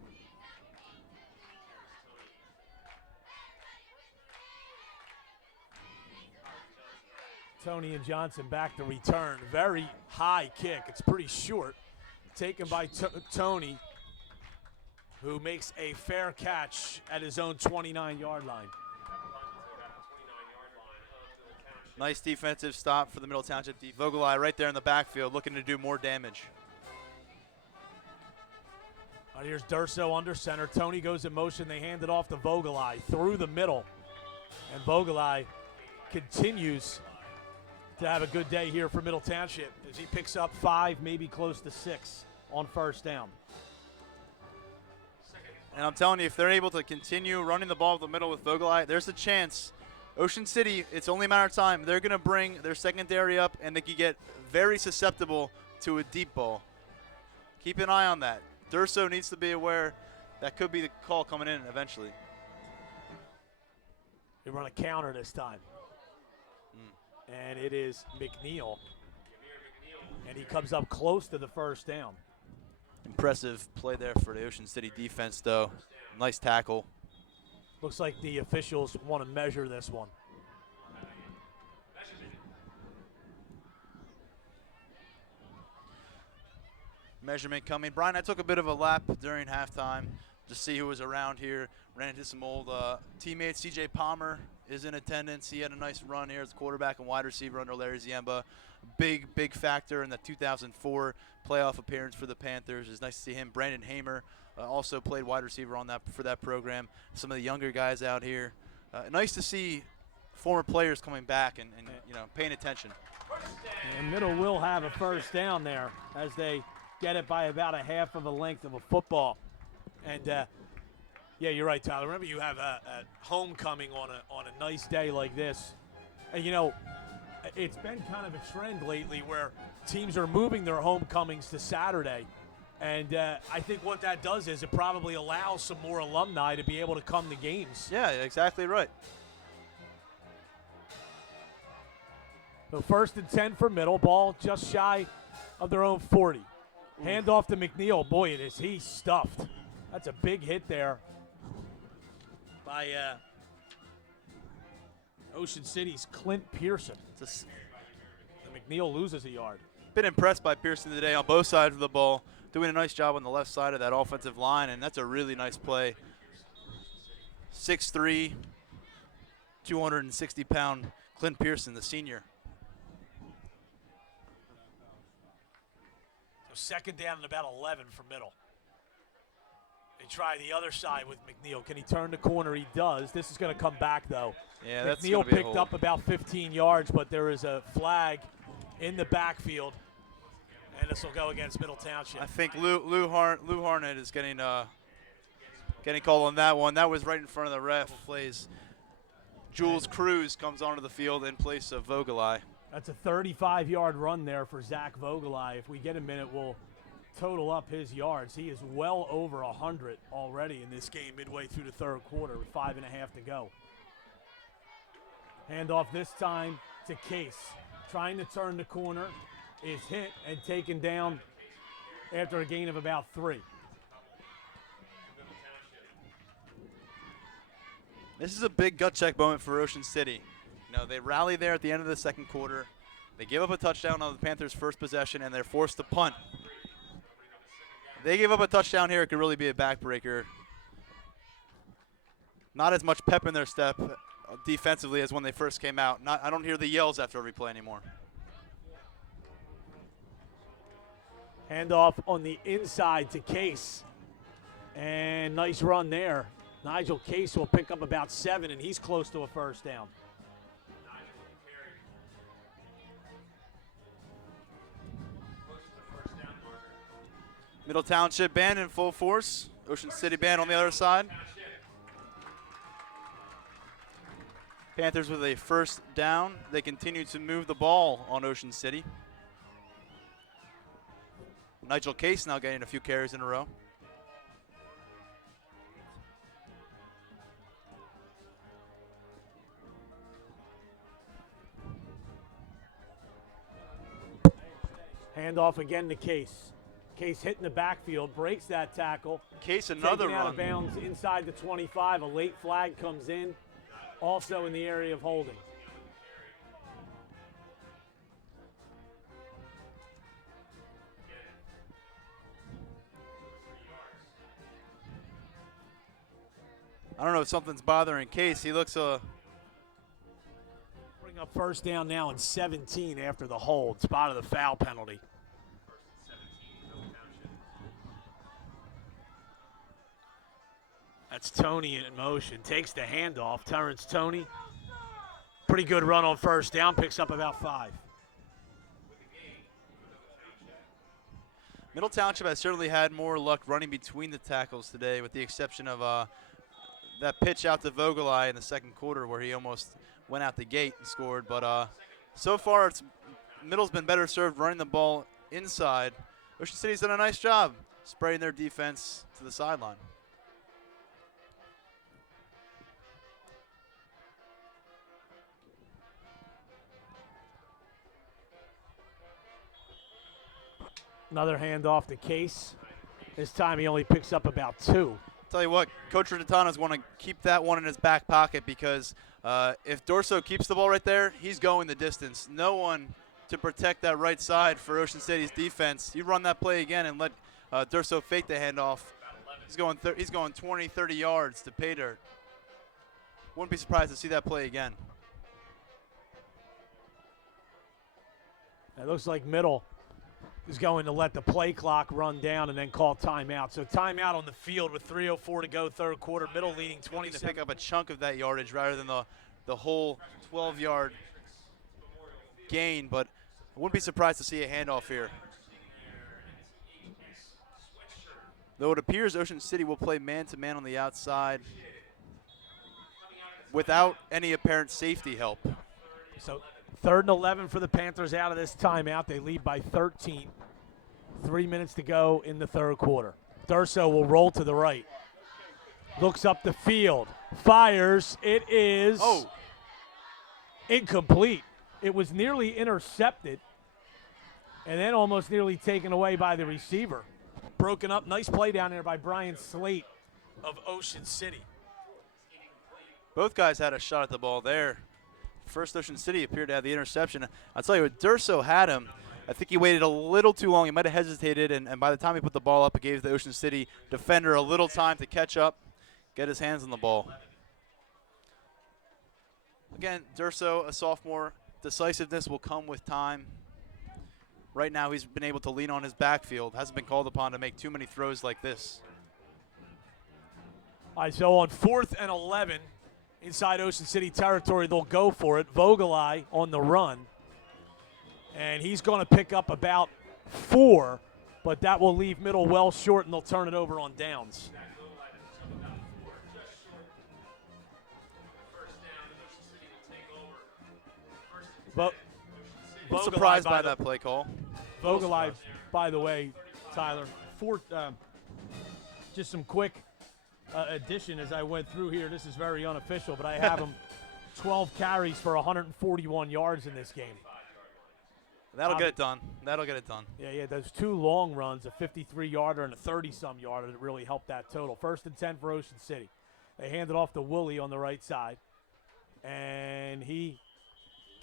Tony and Johnson back to return. Very high kick. It's pretty short. Taken by Tony, who makes a fair catch at his own 29-yard line. Nice defensive stop for the Middle Township defense. Vogelai right there in the backfield looking to do more damage. All right, here's Durso under center. Tony goes in motion. They hand it off to Vogelai through the middle. And Vogelai continues to have a good day here for Middle Township as he picks up 5, maybe close to 6 on 1st down. And I'm telling you, if they're able to continue running the ball up the middle with Vogelai, there's a chance. Ocean City, it's only a matter of time. They're going to bring their secondary up, and they could get very susceptible to a deep ball. Keep an eye on that. Durso needs to be aware that could be the call coming in eventually. They run a counter this time. And it is McNeil. And he comes up close to the 1st down. Impressive play there for the Ocean City defense, though. Nice tackle. Looks like the officials want to measure this one. Measurement coming. Brian, I took a bit of a lap during halftime to see who was around here. Ran into some old teammates. CJ Palmer is in attendance. He had a nice run here as quarterback and wide receiver under Larry Ziemba. Big factor in the 2004 playoff appearance for the Panthers. It's nice to see him. Brandon Hamer also played wide receiver on that for that program. Some of the younger guys out here. Nice to see former players coming back and paying attention. And Middle will have a 1st down there as they get it by about a half of a length of a football. And yeah, you're right, Tyler. Remember, you have a homecoming on a nice day like this. And it's been kind of a trend lately where teams are moving their homecomings to Saturday. And I think what that does is it probably allows some more alumni to be able to come to games. Yeah, exactly right. So 1st and 10 for Middle. Ball just shy of their own 40. Hand off to McNeil. Boy, he's stuffed. That's a big hit there by Ocean City's Clint Pearson. Just And McNeil loses a yard. been impressed by Pearson today on both sides of the ball, doing a nice job on the left side of that offensive line, and that's a really nice play. 6'3", 260-pound Clint Pearson, the senior. So second down and about 11 for Middle. They try the other side with McNeil. Can he turn the corner? He does. This is going to come back, though. Yeah, that's McNeil gonna be a picked hold. up about 15 yards, but there is a flag in the backfield, and this will go against Middle Township. I think Lou Harnett is getting called on that one. That was right in front of the ref. Plays. Jules Cruz comes onto the field in place of Vogelai. That's a 35-yard run there for Zach Vogelai. If we get a minute, we'll total up his yards. He is well over 100 already in this game midway through the third quarter with 5.5 to go. Handoff this time to Case. Trying to turn the corner, is hit and taken down after a gain of about 3. This is a big gut check moment for Ocean City. You know, they rally there at the end of the second quarter. They give up a touchdown on the Panthers' first possession, and they're forced to punt. They give up a touchdown here, it could really be a backbreaker. Not as much pep in their step defensively as when they first came out. I don't hear the yells after every play anymore. Handoff on the inside to Case. And nice run there. Nigel Case will pick up about 7, and he's close to a first down. Middle Township band in full force. Ocean City band on the other side. Panthers with a first down. They continue to move the ball on Ocean City. Nigel Case now getting a few carries in a row. Handoff again to Case. Case hitting the backfield, breaks that tackle. Case another Taken out run. of bounds inside the 25. A late flag comes in, also in the area of holding. I don't know if something's bothering Case. He looks Bring up first down now in 17 after the hold. Spot of the foul penalty. That's Tony in motion. Takes the handoff. Terrence Tony. Pretty good run on first down. Picks up about 5. Middle Township has certainly had more luck running between the tackles today, with the exception of that pitch out to Vogelai in the second quarter where he almost went out the gate and scored. But so far, Middle's been better served running the ball inside. Ocean City's done a nice job spreading their defense to the sideline. Another handoff to Case. This time he only picks up about 2. Tell you what, Coach Ridgetano's want to keep that one in his back pocket because if Dorso keeps the ball right there, he's going the distance. No one to protect that right side for Ocean City's defense. You run that play again and let Dorso fake the handoff. He's going 20, 30 yards to pay dirt. Wouldn't be surprised to see that play again. It looks like Middle is going to let the play clock run down and then call timeout. So timeout on the field with 3:04 to go, third quarter. Middle leading To 27. pick up a chunk of that yardage rather than the whole 12-yard gain, but I wouldn't be surprised to see a handoff here. Though it appears Ocean City will play man-to-man on the outside without any apparent safety help. So 3rd and 11 for the Panthers out of this timeout. They lead by 13. 3 minutes to go in the third quarter. Durso will roll to the right. Looks up the field. Fires. It is incomplete. It was nearly intercepted and then almost nearly taken away by the receiver. Broken up. Nice play down there by Brian Slate of Ocean City. Both guys had a shot at the ball there. First Ocean City appeared to have the interception. I'll tell you what, Durso had him. I think he waited a little too long. He might have hesitated, and by the time he put the ball up, it gave the Ocean City defender a little time to catch up, get his hands on the ball. Again, Durso, a sophomore, decisiveness will come with time. Right now he's been able to lean on his backfield, hasn't been called upon to make too many throws like this. All right, so on 4th and 11, inside Ocean City territory, they'll go for it. Vogelai on the run. And he's going to pick up about 4, but that will leave middle well short, and they'll turn it over on downs. But I'm surprised by that play call. Vogelai, by the way, Tyler, just some quick addition as I went through here. This is very unofficial, but I have him 12 carries for 141 yards in this game. That'll get it done. That'll get it done. Yeah, those 2 long runs, a 53-yarder and a 30-some yarder that really helped that total. 1st and 10 for Ocean City. They hand it off to Woolley on the right side, and he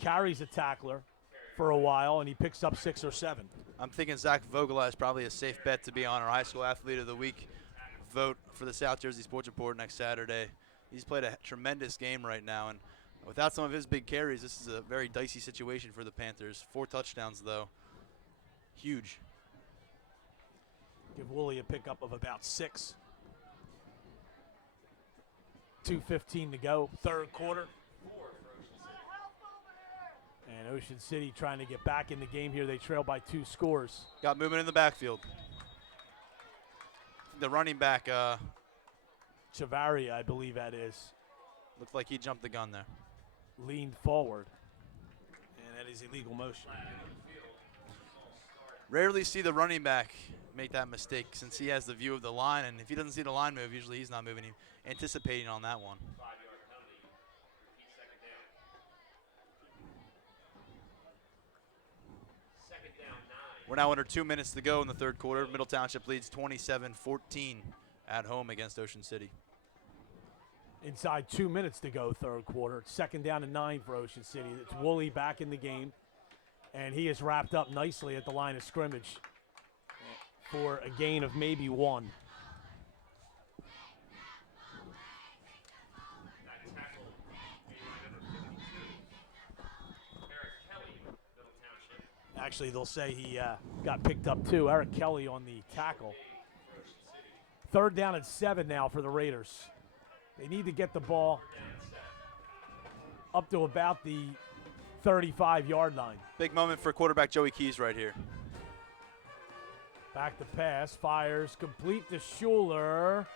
carries a tackler for a while, and he picks up 6 or 7. I'm thinking Zach Vogelai is probably a safe bet to be on our High School Athlete of the Week vote for the South Jersey Sports Report next Saturday. He's played a tremendous game right now, and without some of his big carries, this is a very dicey situation for the Panthers. 4 touchdowns, though. Huge. Give Woolley a pickup of about 6. 2:15 to go, 3rd quarter. And Ocean City trying to get back in the game here. They trail by 2 scores. Got movement in the backfield. The running back Chavaria, I believe that is, looked like he jumped the gun there. leaned forward. And that is illegal motion. Rarely see the running back make that mistake since he has the view of the line, and if he doesn't see the line move, usually he's not moving. He's anticipating on that one. We're now under 2 minutes to go in the 3rd quarter. Middle Township leads 27-14 at home against Ocean City. Inside 2 minutes to go, 3rd quarter. It's 2nd down and 9 for Ocean City. It's Woolley back in the game, and he is wrapped up nicely at the line of scrimmage for a gain of maybe 1. Actually, they'll say he got picked up too. Eric Kelly on the tackle. 3rd down and 7 now for the Raiders. They need to get the ball up to about the 35-yard line. Big moment for quarterback Joey Keys right here. Back to pass, fires, complete to Schuler.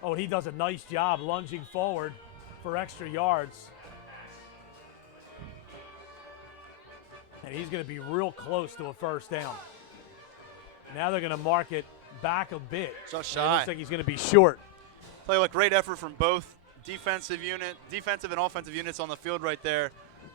Oh, and he does a nice job lunging forward for extra yards. And he's going to be real close to a 1st down. Now they're going to mark it back a bit. Just And it shy. looks like he's going to be short. Tell you what, great effort from both defensive and offensive units on the field right there.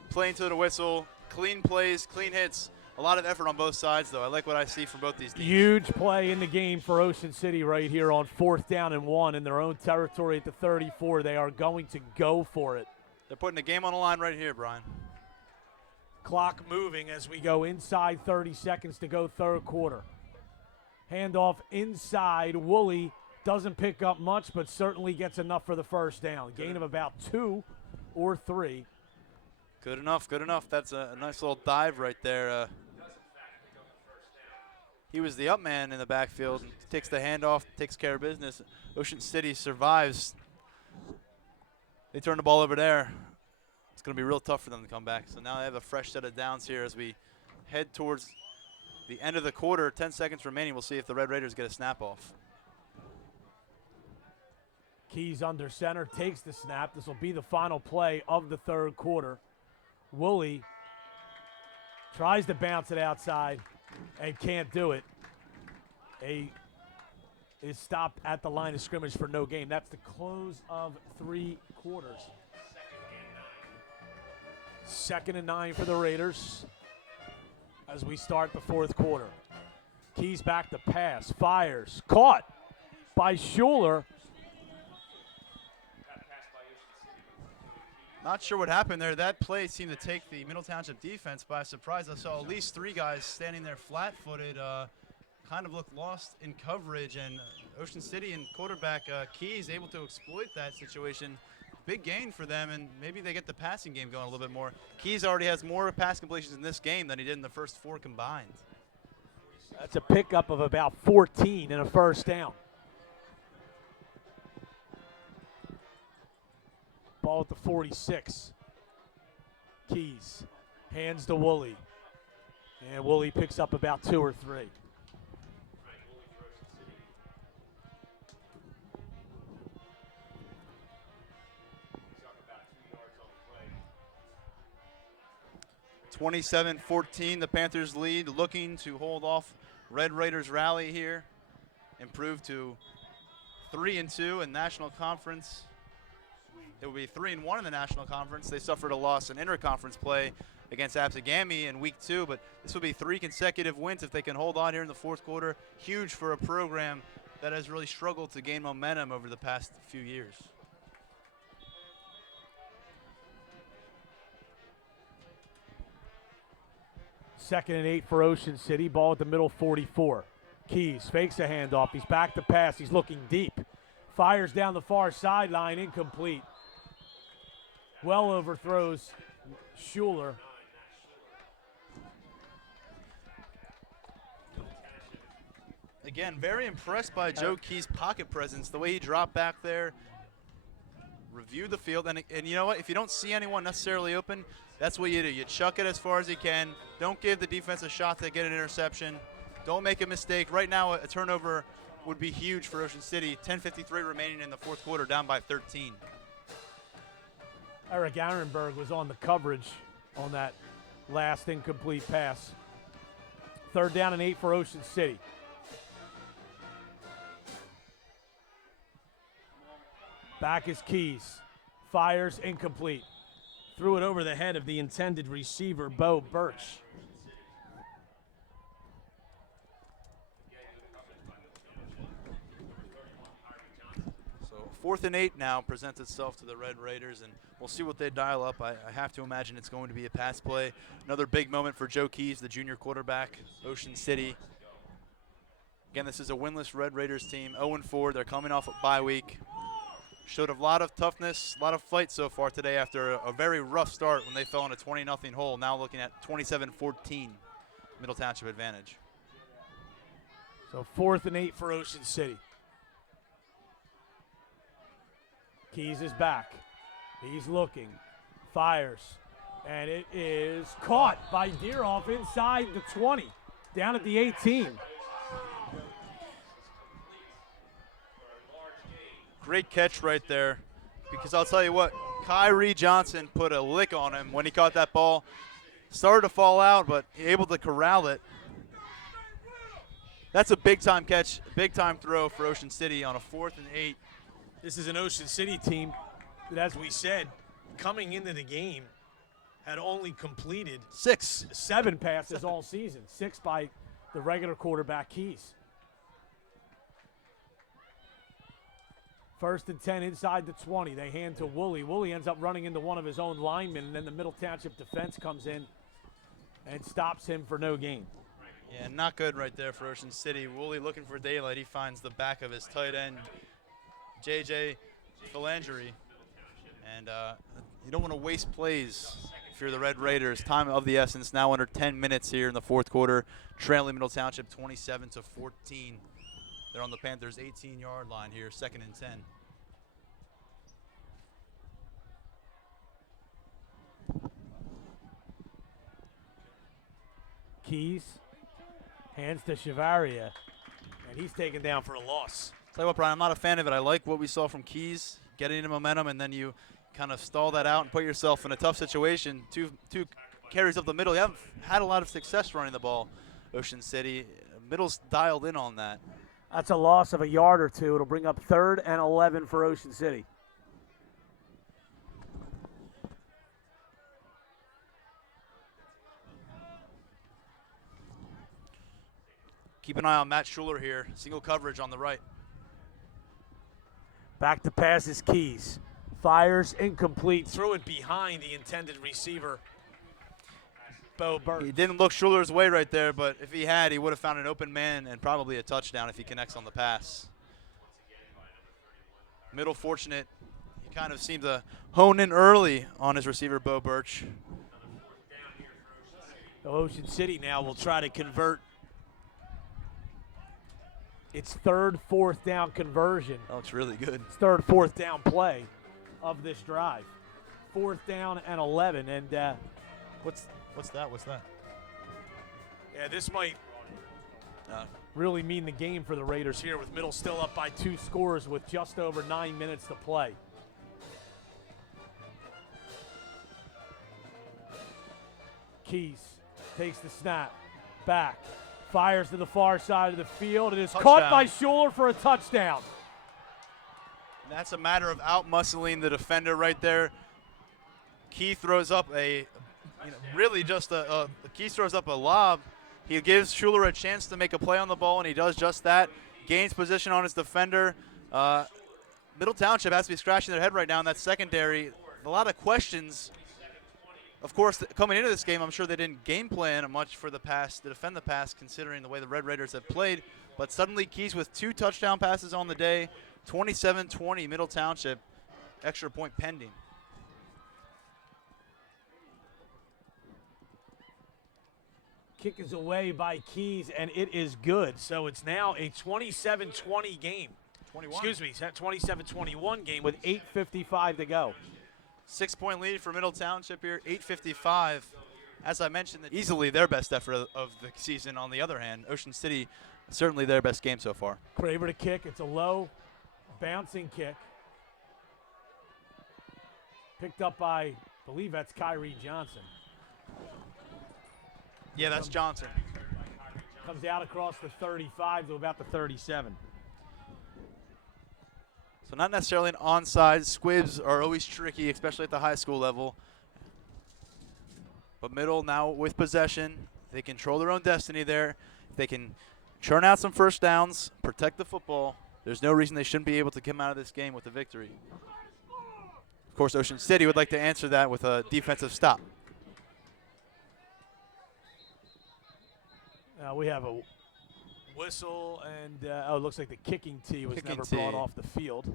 Playing to the whistle, clean plays, clean hits. A lot of effort on both sides, though. I like what I see from both these teams. Huge play in the game for Ocean City right here on 4th down and 1 in their own territory at the 34. They are going to go for it. They're putting the game on the line right here, Brian. Clock moving as we go inside 30 seconds to go 3rd quarter. Handoff inside. Woolley doesn't pick up much, but certainly gets enough for the 1st down. Gain of about 2 or 3. Good enough, good enough. That's a nice little dive right there. He was the up man in the backfield. Takes the handoff, takes care of business. Ocean City survives. They turn the ball over there. It's going to be real tough for them to come back. So now they have a fresh set of downs here as we head towards the end of the quarter. 10 seconds remaining. We'll see if the Red Raiders get a snap off. Keys under center, takes the snap. This will be the final play of the 3rd quarter. Woolley tries to bounce it outside and can't do it. Is stopped at the line of scrimmage for no gain. That's the close of 3 quarters. 2nd and 9 for the Raiders as we start the 4th quarter. Keys back to pass, fires, caught by Schuler. Not sure what happened there. That play seemed to take the Middle Township defense by surprise. I saw at least 3 guys standing there flat-footed, kind of looked lost in coverage, and Ocean City and quarterback Keys able to exploit that situation. Big gain for them, and maybe they get the passing game going a little bit more. Keys already has more pass completions in this game than he did in the first 4 combined. That's a pickup of about 14 and a first down. Ball at the 46. Keys hands to Woolley. And Woolley picks up about 2 or 3. Frank Woolley for Ocean City. He's up about 2 yards on the play. 27-14, the Panthers lead, looking to hold off Red Raiders rally here, improve to 3-2 in National Conference. It will be 3-1 in the National Conference. They suffered a loss in interconference play against Absegami in week 2, but this will be 3 consecutive wins if they can hold on here in the fourth quarter. Huge for a program that has really struggled to gain momentum over the past few years. Second and 8 for Ocean City. Ball at the middle 44. Keys fakes a handoff. He's back to pass. He's looking deep. Fires down the far sideline. Incomplete. Well overthrows Schuler. Again, very impressed by Joe Key's pocket presence, the way he dropped back there, reviewed the field, and you know what? If you don't see anyone necessarily open, that's what you do. You chuck it as far as you can. Don't give the defense a shot to get an interception. Don't make a mistake. Right now, a turnover would be huge for Ocean City. 10:53 remaining in the fourth quarter, down by 13. Eric Arenberg was on the coverage on that last incomplete pass. Third down and 8 for Ocean City. Back is Keys. Fires incomplete. Threw it over the head of the intended receiver, Bo Birch. So 4th and 8 now presents itself to the Red Raiders, and we'll see what they dial up. I have to imagine it's going to be a pass play. Another big moment for Joe Keys, the junior quarterback, Ocean City. Again, this is a winless Red Raiders team, 0-4. They're coming off a bye week. Showed a lot of toughness, a lot of fight so far today after a very rough start when they fell in a 20-0 hole. Now looking at 27-14, Middle Township advantage. So 4th and 8 for Ocean City. Keys is back. He's looking, fires, and it is caught by Deeroff inside the 20, down at the 18. Great catch right there, because I'll tell you what, Kyrie Johnson put a lick on him when he caught that ball. Started to fall out, but able to corral it. That's a big-time catch, big-time throw for Ocean City on a 4th and 8. This is an Ocean City team that, as we said, coming into the game, had only completed 7 passes all season, 6 by the regular quarterback Keys. 1st and 10 inside the 20. They hand to Woolley. Woolley ends up running into one of his own linemen, and then the Middle Township defense comes in and stops him for no gain. Yeah, not good right there for Ocean City. Woolley looking for daylight. He finds the back of his tight end, J.J. Phalangery. And you don't want to waste plays if you're the Red Raiders. Time of the essence, now under 10 minutes here in the fourth quarter. Trailing Middle Township 27-14. They're on the Panthers' 18-yard line here, 2nd and 10. Keys hands to Chavaria, and he's taken down for a loss. Tell you what, Brian, I'm not a fan of it. I like what we saw from Keys, getting into momentum, and then you kind of stall that out and put yourself in a tough situation. Two carries up the middle. You haven't had a lot of success running the ball, Ocean City. Middle's dialed in on that. That's a loss of a yard or two. It'll bring up 3rd and 11 for Ocean City. Keep an eye on Matt Schuler here. Single coverage on the right. Back to pass is Keys. Fires incomplete. Threw it behind the intended receiver, Bo Burke. He didn't look Schuler's way right there, but if he had, he would have found an open man and probably a touchdown if he connects on the pass. Middle fortunate. He kind of seemed to hone in early on his receiver, Bo Birch. Ocean City now will try to convert its third fourth down conversion. That looks really good. It's third fourth down play of this drive. Fourth down and 11. And What's that? yeah, this might really mean the game for the Raiders here, with Middle still up by 2 scores with just over 9 minutes to play. Keys takes the snap, back, fires to the far side of the field. It is caught Touchdown. by Schuler for a touchdown. That's a matter of out-muscling the defender right there. Keith throws up Keith throws up a lob. He gives Schuler a chance to make a play on the ball, and he does just that. Gains position on his defender. Middle Township has to be scratching their head right now in that secondary. A lot of questions. Of course, coming into this game, I'm sure they didn't game plan much for the pass, to defend the pass, considering the way the Red Raiders have played. But suddenly, Keys with 2 touchdown passes on the day, 27-20, Middle Township, extra point pending. Kick is away by Keys, and it is good. So it's now a 27-20 game. 21. Excuse me, it's a 27-21 game with 8:55 to go. 6-point lead for Middle Township here, 8:55. As I mentioned, easily their best effort of the season. On the other hand, Ocean City, certainly their best game so far. Craver to kick. It's a low, bouncing kick. Picked up by, I believe that's Kyrie Johnson. Yeah, that's Johnson. Comes out across the 35 to about the 37. So not necessarily an onside. Squibs are always tricky, especially at the high school level. But Middle now with possession. They control their own destiny there. If they can churn out some first downs, protect the football, there's no reason they shouldn't be able to come out of this game with a victory. Of course, Ocean City would like to answer that with a defensive stop. We have a whistle, and it looks like the kicking tee was Kicking never tee. brought off the field.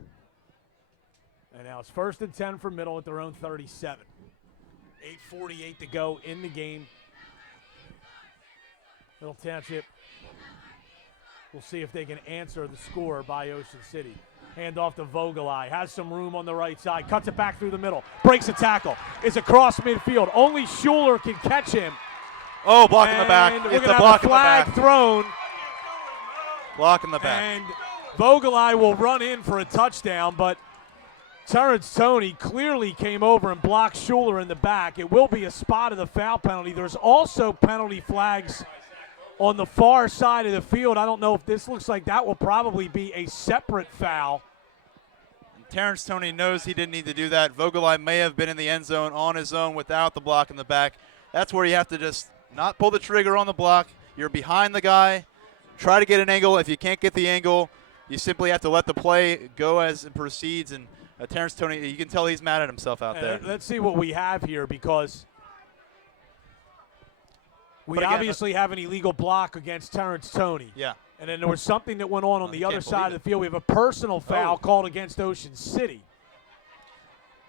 And now it's 1st and 10 for Middle at their own 37. 8:48 to go in the game. Middle Township, we'll see if they can answer the score by Ocean City. Hand off to Vogelai, has some room on the right side, cuts it back through the middle, breaks a tackle, is across midfield. Only Schuler can catch him. Oh, block in the back. And we're It's going a to block have in a the flag back. thrown. Block in the back. And Vogelai will run in for a touchdown, but Terrence Toney clearly came over and blocked Schuler in the back. It will be a spot of the foul penalty. There's also penalty flags on the far side of the field. I don't know if this looks like that will probably be a separate foul. Terrence Toney knows he didn't need to do that. Vogelai may have been in the end zone on his own without the block in the back. That's where you have to just not pull the trigger on the block. You're behind the guy. Try to get an angle. If you can't get the angle, you simply have to let the play go as it proceeds. And Terrence Toney, you can tell he's mad at himself out there. Let's see what we have here, because we But again, obviously have an illegal block against Terrence Toney. Yeah. And then there was something that went on the I other can't side of believe the field. We have a personal foul Oh. called against Ocean City.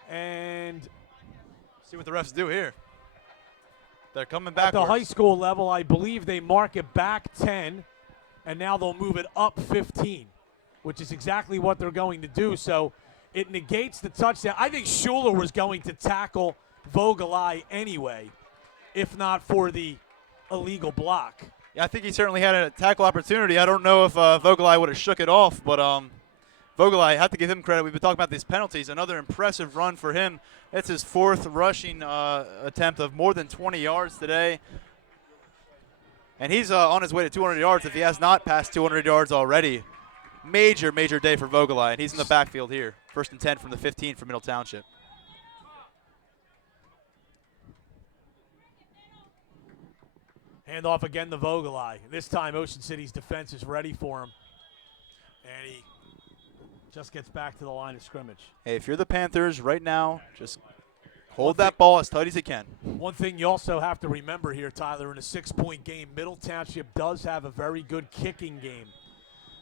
And See what the refs do here. They're coming at backwards. the high school level, I believe they mark it back 10, and now they'll move it up 15, which is exactly what they're going to do. So it negates the touchdown. I think Schuler was going to tackle Vogelai anyway, if not for the illegal block. Yeah, I think he certainly had a tackle opportunity. I don't know if Vogelai would have shook it off, but Vogelai, I have to give him credit. We've been talking about these penalties. Another impressive run for him. It's his 4th rushing attempt of more than 20 yards today. And he's on his way to 200 yards if he has not passed 200 yards already. Major, major day for Vogelai, and he's in the backfield here. 1st and 10 from the 15 for Middle Township. Hand off again to Vogelai. This time Ocean City's defense is ready for him. And he Just gets back to the line of scrimmage. Hey, if you're the Panthers right now, just hold that ball as tight as you can. One thing you also have to remember here, Tyler, in a 6-point game, Middle Township does have a very good kicking game.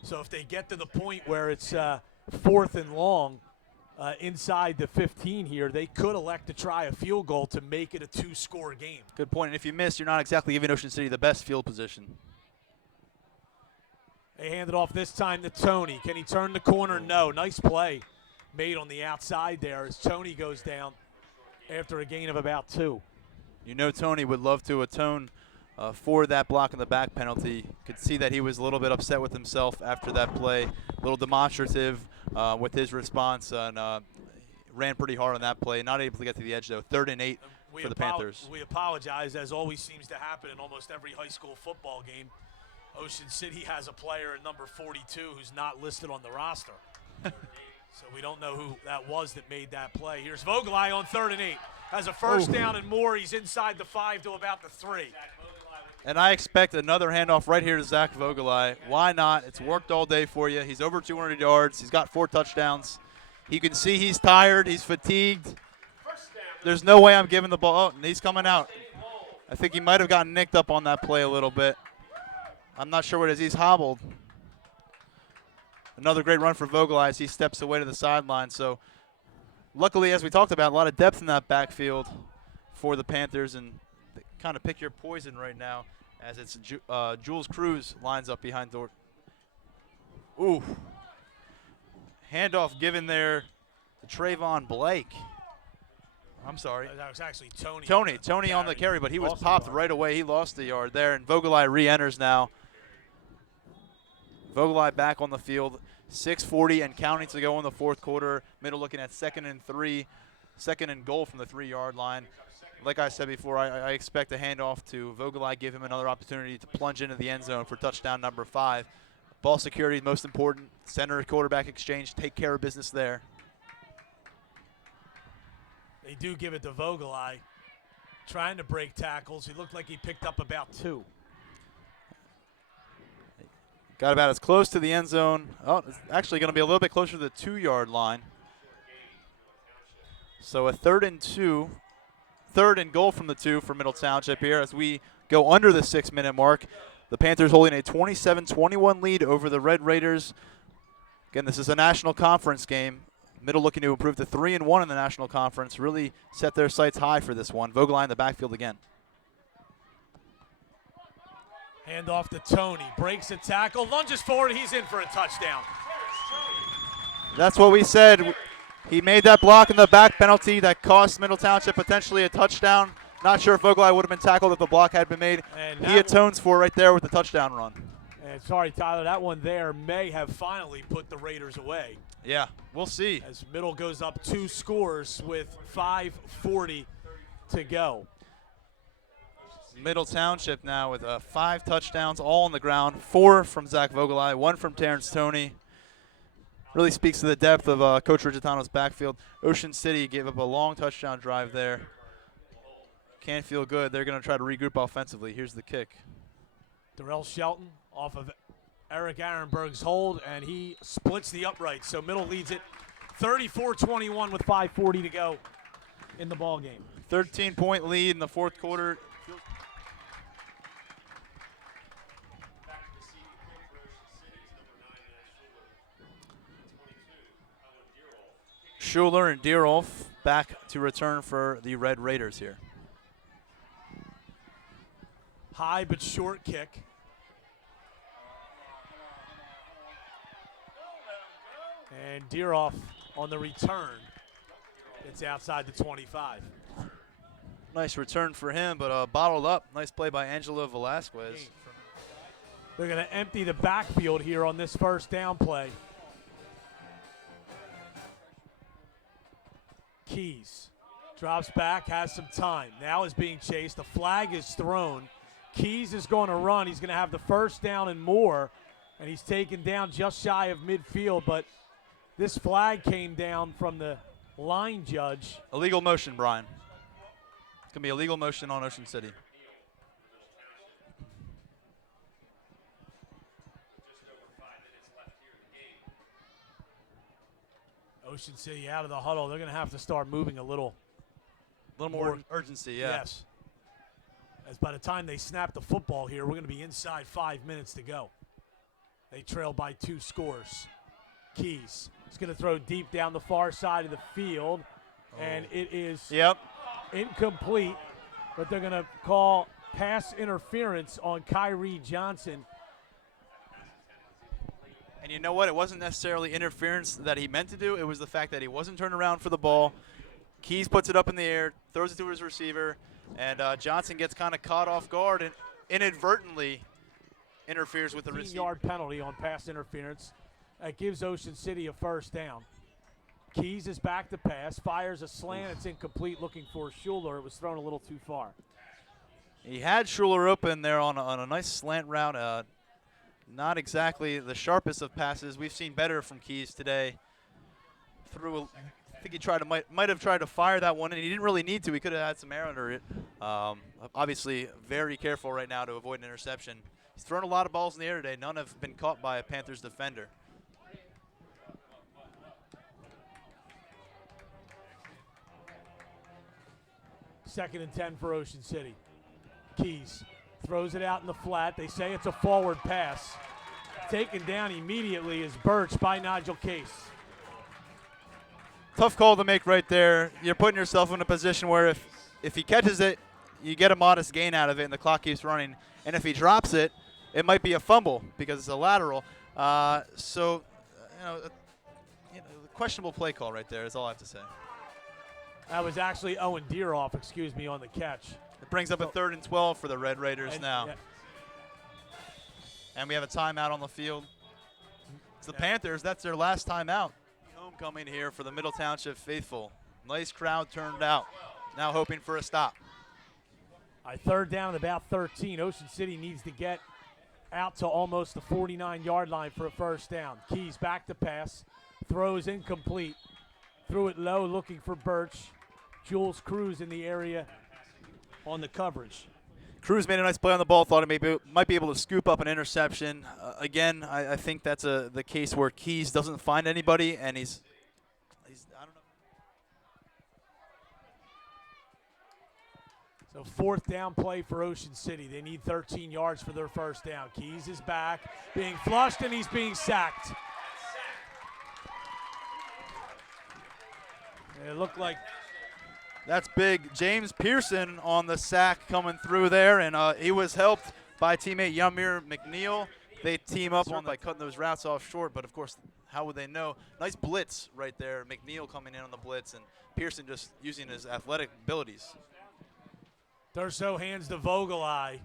So if they get to the point where it's 4th and long inside the 15 here, they could elect to try a field goal to make it a 2-score game. Good point. And if you miss, you're not exactly giving Ocean City the best field position. They hand it off this time to Tony. Can he turn the corner? No. Nice play made on the outside there as Tony goes down after a gain of about 2. You know Tony would love to atone for that block in the back penalty. Could see that he was a little bit upset with himself after that play. A little demonstrative with his response and ran pretty hard on that play. Not able to get to the edge, though. 3rd and 8 for the Panthers. We apologize, as always seems to happen in almost every high school football game. Ocean City has a player at number 42 who's not listed on the roster. So we don't know who that was that made that play. Here's Vogelai on 3rd and 8. Has a first down and more. He's inside the 5 to about the 3. And I expect another handoff right here to Zach Vogelai. Why not? It's worked all day for you. He's over 200 yards. He's got 4 touchdowns. You can see he's tired. He's fatigued. There's no way I'm giving the ball. Oh, and he's coming out. I think he might have gotten nicked up on that play a little bit. I'm not sure what it is. He's hobbled. Another great run for Vogelai as he steps away to the sideline. So luckily, as we talked about, a lot of depth in that backfield for the Panthers, and they kind of pick your poison right now as it's Jules Cruz lines up behind Dort. Ooh. Handoff given there to Trayvon Blake. I'm sorry. That was actually Tony. Tony on the carry, but he was Lost a popped yard. right away. He lost a yard there, and Vogelai re-enters now. Vogelai back on the field. 6:40 and counting to go in the 4th quarter. Middle looking at 2nd and 3. 2nd and goal from the 3-yard line. Like I said before, I expect a handoff to Vogelai, give him another opportunity to plunge into the end zone for touchdown number 5. Ball security, most important. Center quarterback exchange, take care of business there. They do give it to Vogelai, trying to break tackles. He looked like he picked up about 2. Got about as close to the end zone. Oh, it's actually going to be a little bit closer to the 2-yard line. So a 3rd and 2. 3rd and goal from the 2 for Middle Township here as we go under the 6-minute mark. The Panthers holding a 27-21 lead over the Red Raiders. Again, this is a national conference game. Middle looking to improve to 3-1 in the national conference. Really set their sights high for this one. Vogelai in the backfield again. Hand off to Tony. Breaks a tackle. Lunges forward. He's in for a touchdown. That's what we said. He made that block in the back penalty that cost Middle Township potentially a touchdown. Not sure if Vogelai would have been tackled if the block had been made. And He atones for it right there with the touchdown run. And sorry, Tyler, that one there may have finally put the Raiders away. Yeah, we'll see. As Middle goes up 2 scores with 5:40 to go. Middle Township now with 5 touchdowns, all on the ground. 4 from Zach Vogelai, 1 from Terrence Toney. Really speaks to the depth of Coach Rigitano's backfield. Ocean City gave up a long touchdown drive there. Can't feel good. They're going to try to regroup offensively. Here's the kick. Darrell Shelton off of Eric Arenberg's hold, and he splits the uprights. So Middle leads it 34-21 with 5:40 to go in the ball game. 13-point lead in the 4th quarter. Back to the seat, quick for Ocean City's number 9, and that's Schuler. 22, Owen Deerolf. Schuler and Deerolf back to return for the Red Raiders here. High but short kick. And Deeroff on the return. It's outside the 25. Nice return for him, but bottled up. Nice play by Angelo Velasquez. They're going to empty the backfield here on this first down play. Keys drops back, has some time. Now is being chased. The flag is thrown. Keys is going to run. He's going to have the first down and more, and he's taken down just shy of midfield, but this flag came down from the line judge. Illegal motion, Brian. It's going to be illegal motion on Ocean City. Just over 5 minutes left here in the game. Ocean City out of the huddle. They're going to have to start moving a little. A little more urgency, yeah. Yes. As by the time they snap the football here, we're going to be inside 5 minutes to go. They trail by 2 scores. Keys is going to throw deep down the far side of the field, and it is incomplete, but they're going to call pass interference on Kyrie Johnson. And you know what? It wasn't necessarily interference that he meant to do. It was the fact that he wasn't turning around for the ball. Keys puts it up in the air, throws it to his receiver, and Johnson gets kind of caught off guard and inadvertently interferes with the receiver. 15-yard penalty on pass interference. That gives Ocean City a first down. Keys is back to pass, fires a slant. It's incomplete, looking for Schuler. It was thrown a little too far. He had Schuler open there on a nice slant route. Not exactly the sharpest of passes. We've seen better from Keys today. I think he might have tried to fire that one, and he didn't really need to. He could have had some air under it. Obviously, very careful right now to avoid an interception. He's thrown a lot of balls in the air today. None have been caught by a Panthers defender. Second and 10 for Ocean City. Keys throws it out in the flat. They say it's a forward pass. Taken down immediately is Birch by Nigel Case. Tough call to make right there. You're putting yourself in a position where if he catches it, you get a modest gain out of it and the clock keeps running. And if he drops it, it might be a fumble because it's a lateral. Questionable play call right there is all I have to say. That was actually Owen Deeroff, on the catch. It brings up a 3rd and 12 for the Red Raiders now. Yeah. And we have a timeout on the field. It's the Panthers. That's their last timeout. Homecoming here for the Middle Township faithful. Nice crowd turned out. Now hoping for a stop. Third down at about 13. Ocean City needs to get out to almost the 49-yard line for a first down. Keys back to pass. Throws incomplete. Threw it low looking for Birch. Jules Cruz in the area on the coverage. Cruz made a nice play on the ball. Thought he might be able to scoop up an interception. Again, I think that's the case where Keys doesn't find anybody, and he's I don't know. So fourth down play for Ocean City. They need 13 yards for their first down. Keys is back, being flushed, and he's being sacked. It looked like that's big. James Pearson on the sack coming through there, and he was helped by teammate Yamir McNeil. They team up by cutting those routes off short, but of course, how would they know? Nice blitz right there. McNeil coming in on the blitz, and Pearson just using his athletic abilities. Durso hands to Vogelai.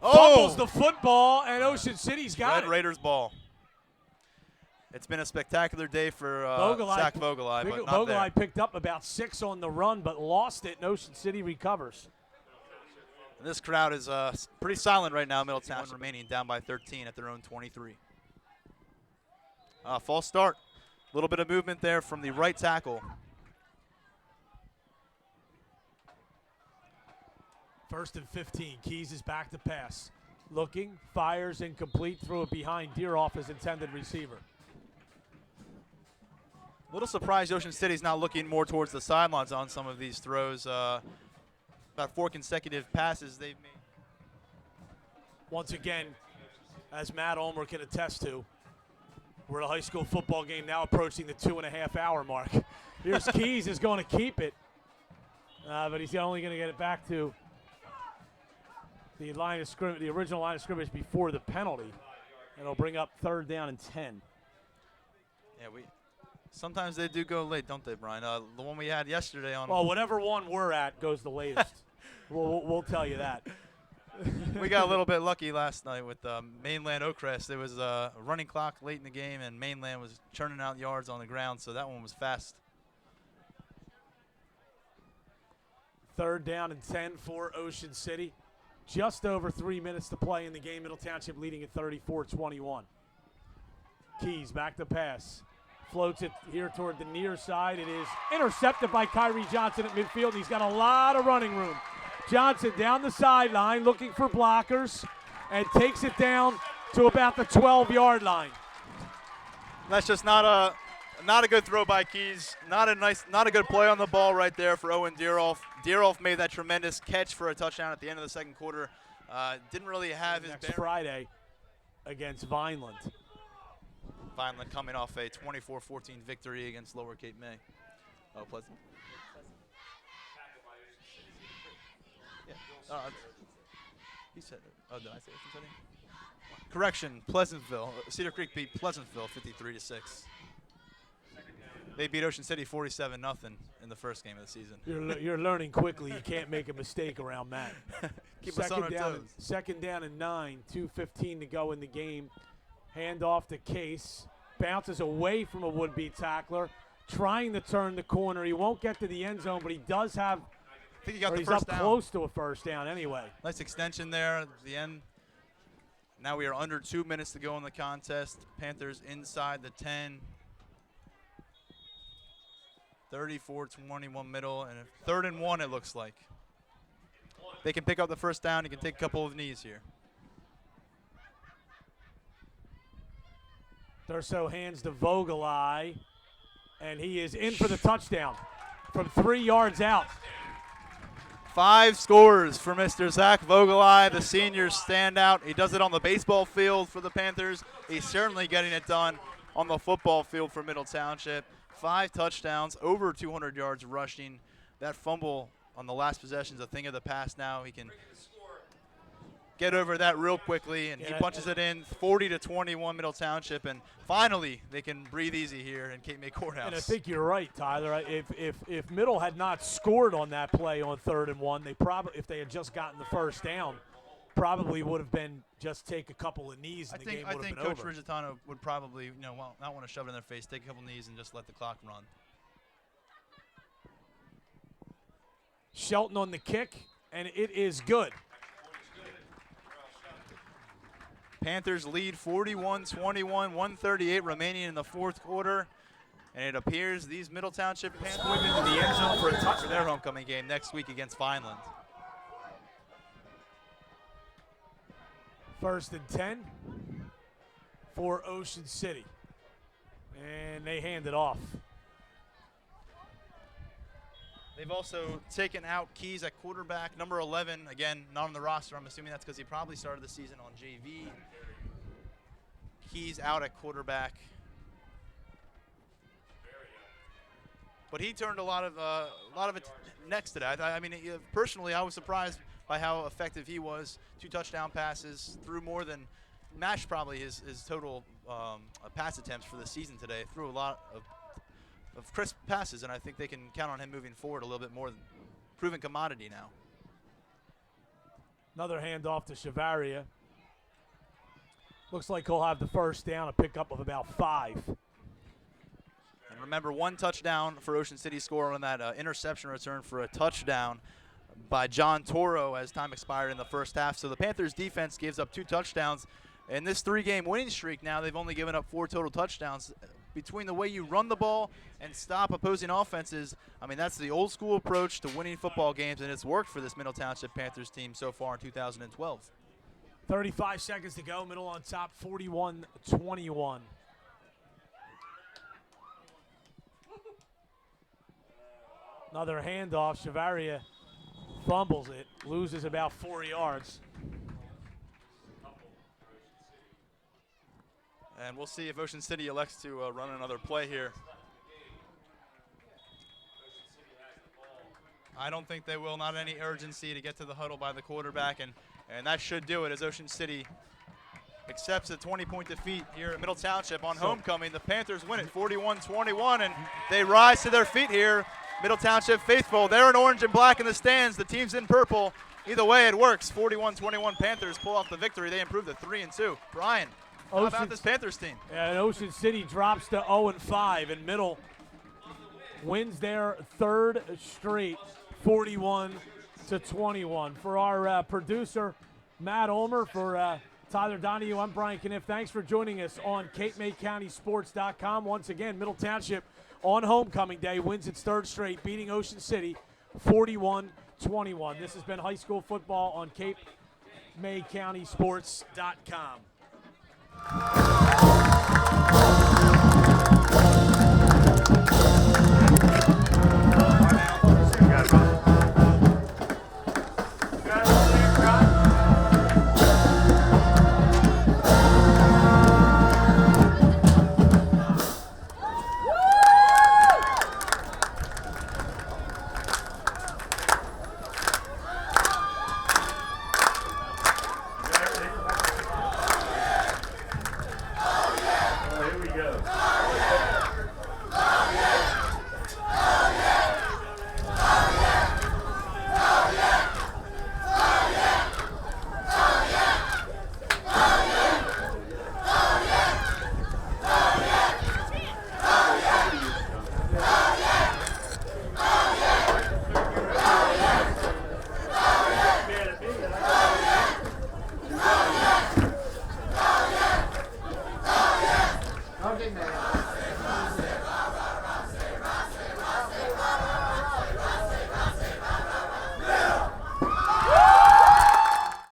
Oh! Fumbles the football, and Ocean City's got Red Raiders ball. It's been a spectacular day for Zach Vogelai, but not there. Vogelai picked up about 6 on the run, but lost it, and Ocean City recovers. And this crowd is pretty silent right now. Middletown remaining down by 13 at their own 23. False start. A little bit of movement there from the right tackle. First and 15. Keys is back to pass. Looking, fires incomplete, threw it behind Deeroff, his intended receiver. A little surprised Ocean City's not looking more towards the sidelines on some of these throws. About 4 consecutive passes they've made. Once again, as Matt Ulmer can attest to, we're at a high school football game now approaching the 2.5-hour mark. Here's Keys is going to keep it, but he's only going to get it back to the line of scrimmage, the original line of scrimmage before the penalty. And it'll bring up 3rd down and 10. Yeah, sometimes they do go late, don't they, Brian? The one we had yesterday on. Well, whatever one we're at goes the latest. we'll tell you that. We got a little bit lucky last night with Mainland Oakcrest. There was a running clock late in the game, and Mainland was churning out yards on the ground, so that one was fast. 3rd down and 10 for Ocean City. Just over 3 minutes to play in the game. Middle Township leading at 34-21. Keys back to pass. Floats it here toward the near side. It is intercepted by Kyrie Johnson at midfield. He's got a lot of running room. Johnson down the sideline looking for blockers and takes it down to about the 12-yard line. That's just not Not a good throw by Keys. Not a good play on the ball right there for Owen Deerolf. Deerolf made that tremendous catch for a touchdown at the end of the second quarter. Didn't really have his Next Friday against Vineland. Vineland coming off a 24-14 victory against Lower Cape May. Oh, Pleasant. Yeah. He said, oh, did I say Ocean City? Correction, Pleasantville. Cedar Creek beat Pleasantville 53-6. They beat Ocean City 47-0 in the first game of the season. You're learning quickly. You can't make a mistake around that. Keep us on our toes. Second down and 9, 2:15 to go in the game. Hand off to Case. Bounces away from a would-be tackler. Trying to turn the corner. He won't get to the end zone, but he does have, I think he got the he's first up down. close to a first down anyway. Nice extension there at the end. Now we are under 2 minutes to go in the contest. Panthers inside the 10. 34-21 middle, and 3rd and 1 it looks like. They can pick up the first down. He can take a couple of knees here. Thurso hands to Vogelai, and he is in for the touchdown from 3 yards out. 5 scores for Mr. Zach Vogelai, the senior standout. He does it on the baseball field for the Panthers. He's certainly getting it done on the football field for Middle Township. 5 touchdowns, over 200 yards rushing. That fumble on the last possession is a thing of the past now. He can get over that real quickly, and he punches it in 40-21 Middle Township, and finally they can breathe easy here in Cape May Courthouse. And I think you're right, Tyler. If Middle had not scored on that play on 3rd and 1, they probably, if they had just gotten the first down, probably would have been just take a couple of knees and the game would have been over. I think Coach Rigatano would probably, not want to shove it in their face, take a couple knees and just let the clock run. Shelton on the kick, and it is good. Panthers lead 41-21, 1:38 remaining in the fourth quarter. And it appears these Middle Township Panthers move into the end zone for a touch for their homecoming game next week against Vineland. 1st and 10 for Ocean City. And they hand it off. They've also taken out Keys at quarterback, number 11. Again, not on the roster. I'm assuming that's because he probably started the season on JV. Keys out at quarterback. But he turned a lot of it next to that. I mean, personally, I was surprised by how effective he was. 2 touchdown passes, threw more than matched probably his total pass attempts for the season today. Threw a lot of crisp passes, and I think they can count on him moving forward a little bit more. Proven commodity now. Another handoff to Chavaria. Looks like he'll have the first down, a pickup of about 5. And remember, 1 touchdown for Ocean City score on that interception return for a touchdown by John Toro as time expired in the first half. So the Panthers defense gives up 2 touchdowns. In this 3-game winning streak now, they've only given up 4 total touchdowns. Between the way you run the ball and stop opposing offenses, I mean, that's the old school approach to winning football games, and it's worked for this Middle Township Panthers team so far in 2012. 35 seconds to go. Middle on top, 41-21. Another handoff. Chavaria fumbles it, loses about 4 yards. And we'll see if Ocean City elects to run another play here. I don't think they will. Not any urgency to get to the huddle by the quarterback, and that should do it as Ocean City accepts a 20-point defeat here at Middle Township on homecoming. The Panthers win it 41-21, and they rise to their feet here. Middle Township faithful, they're in orange and black in the stands. The team's in purple. Either way, it works. 41-21 Panthers pull off the victory. They improve to 3-2. Brian, how about this Panthers team? And Ocean City drops to 0-5, and Middle wins their 3rd straight, 41-21. For our producer, Matt Ulmer, for Tyler Donahue, I'm Brian Kniff. Thanks for joining us on CapeMayCountySports.com. Once again, Middle Township on homecoming day wins its 3rd straight, beating Ocean City 41-21. This has been high school football on CapeMayCountySports.com.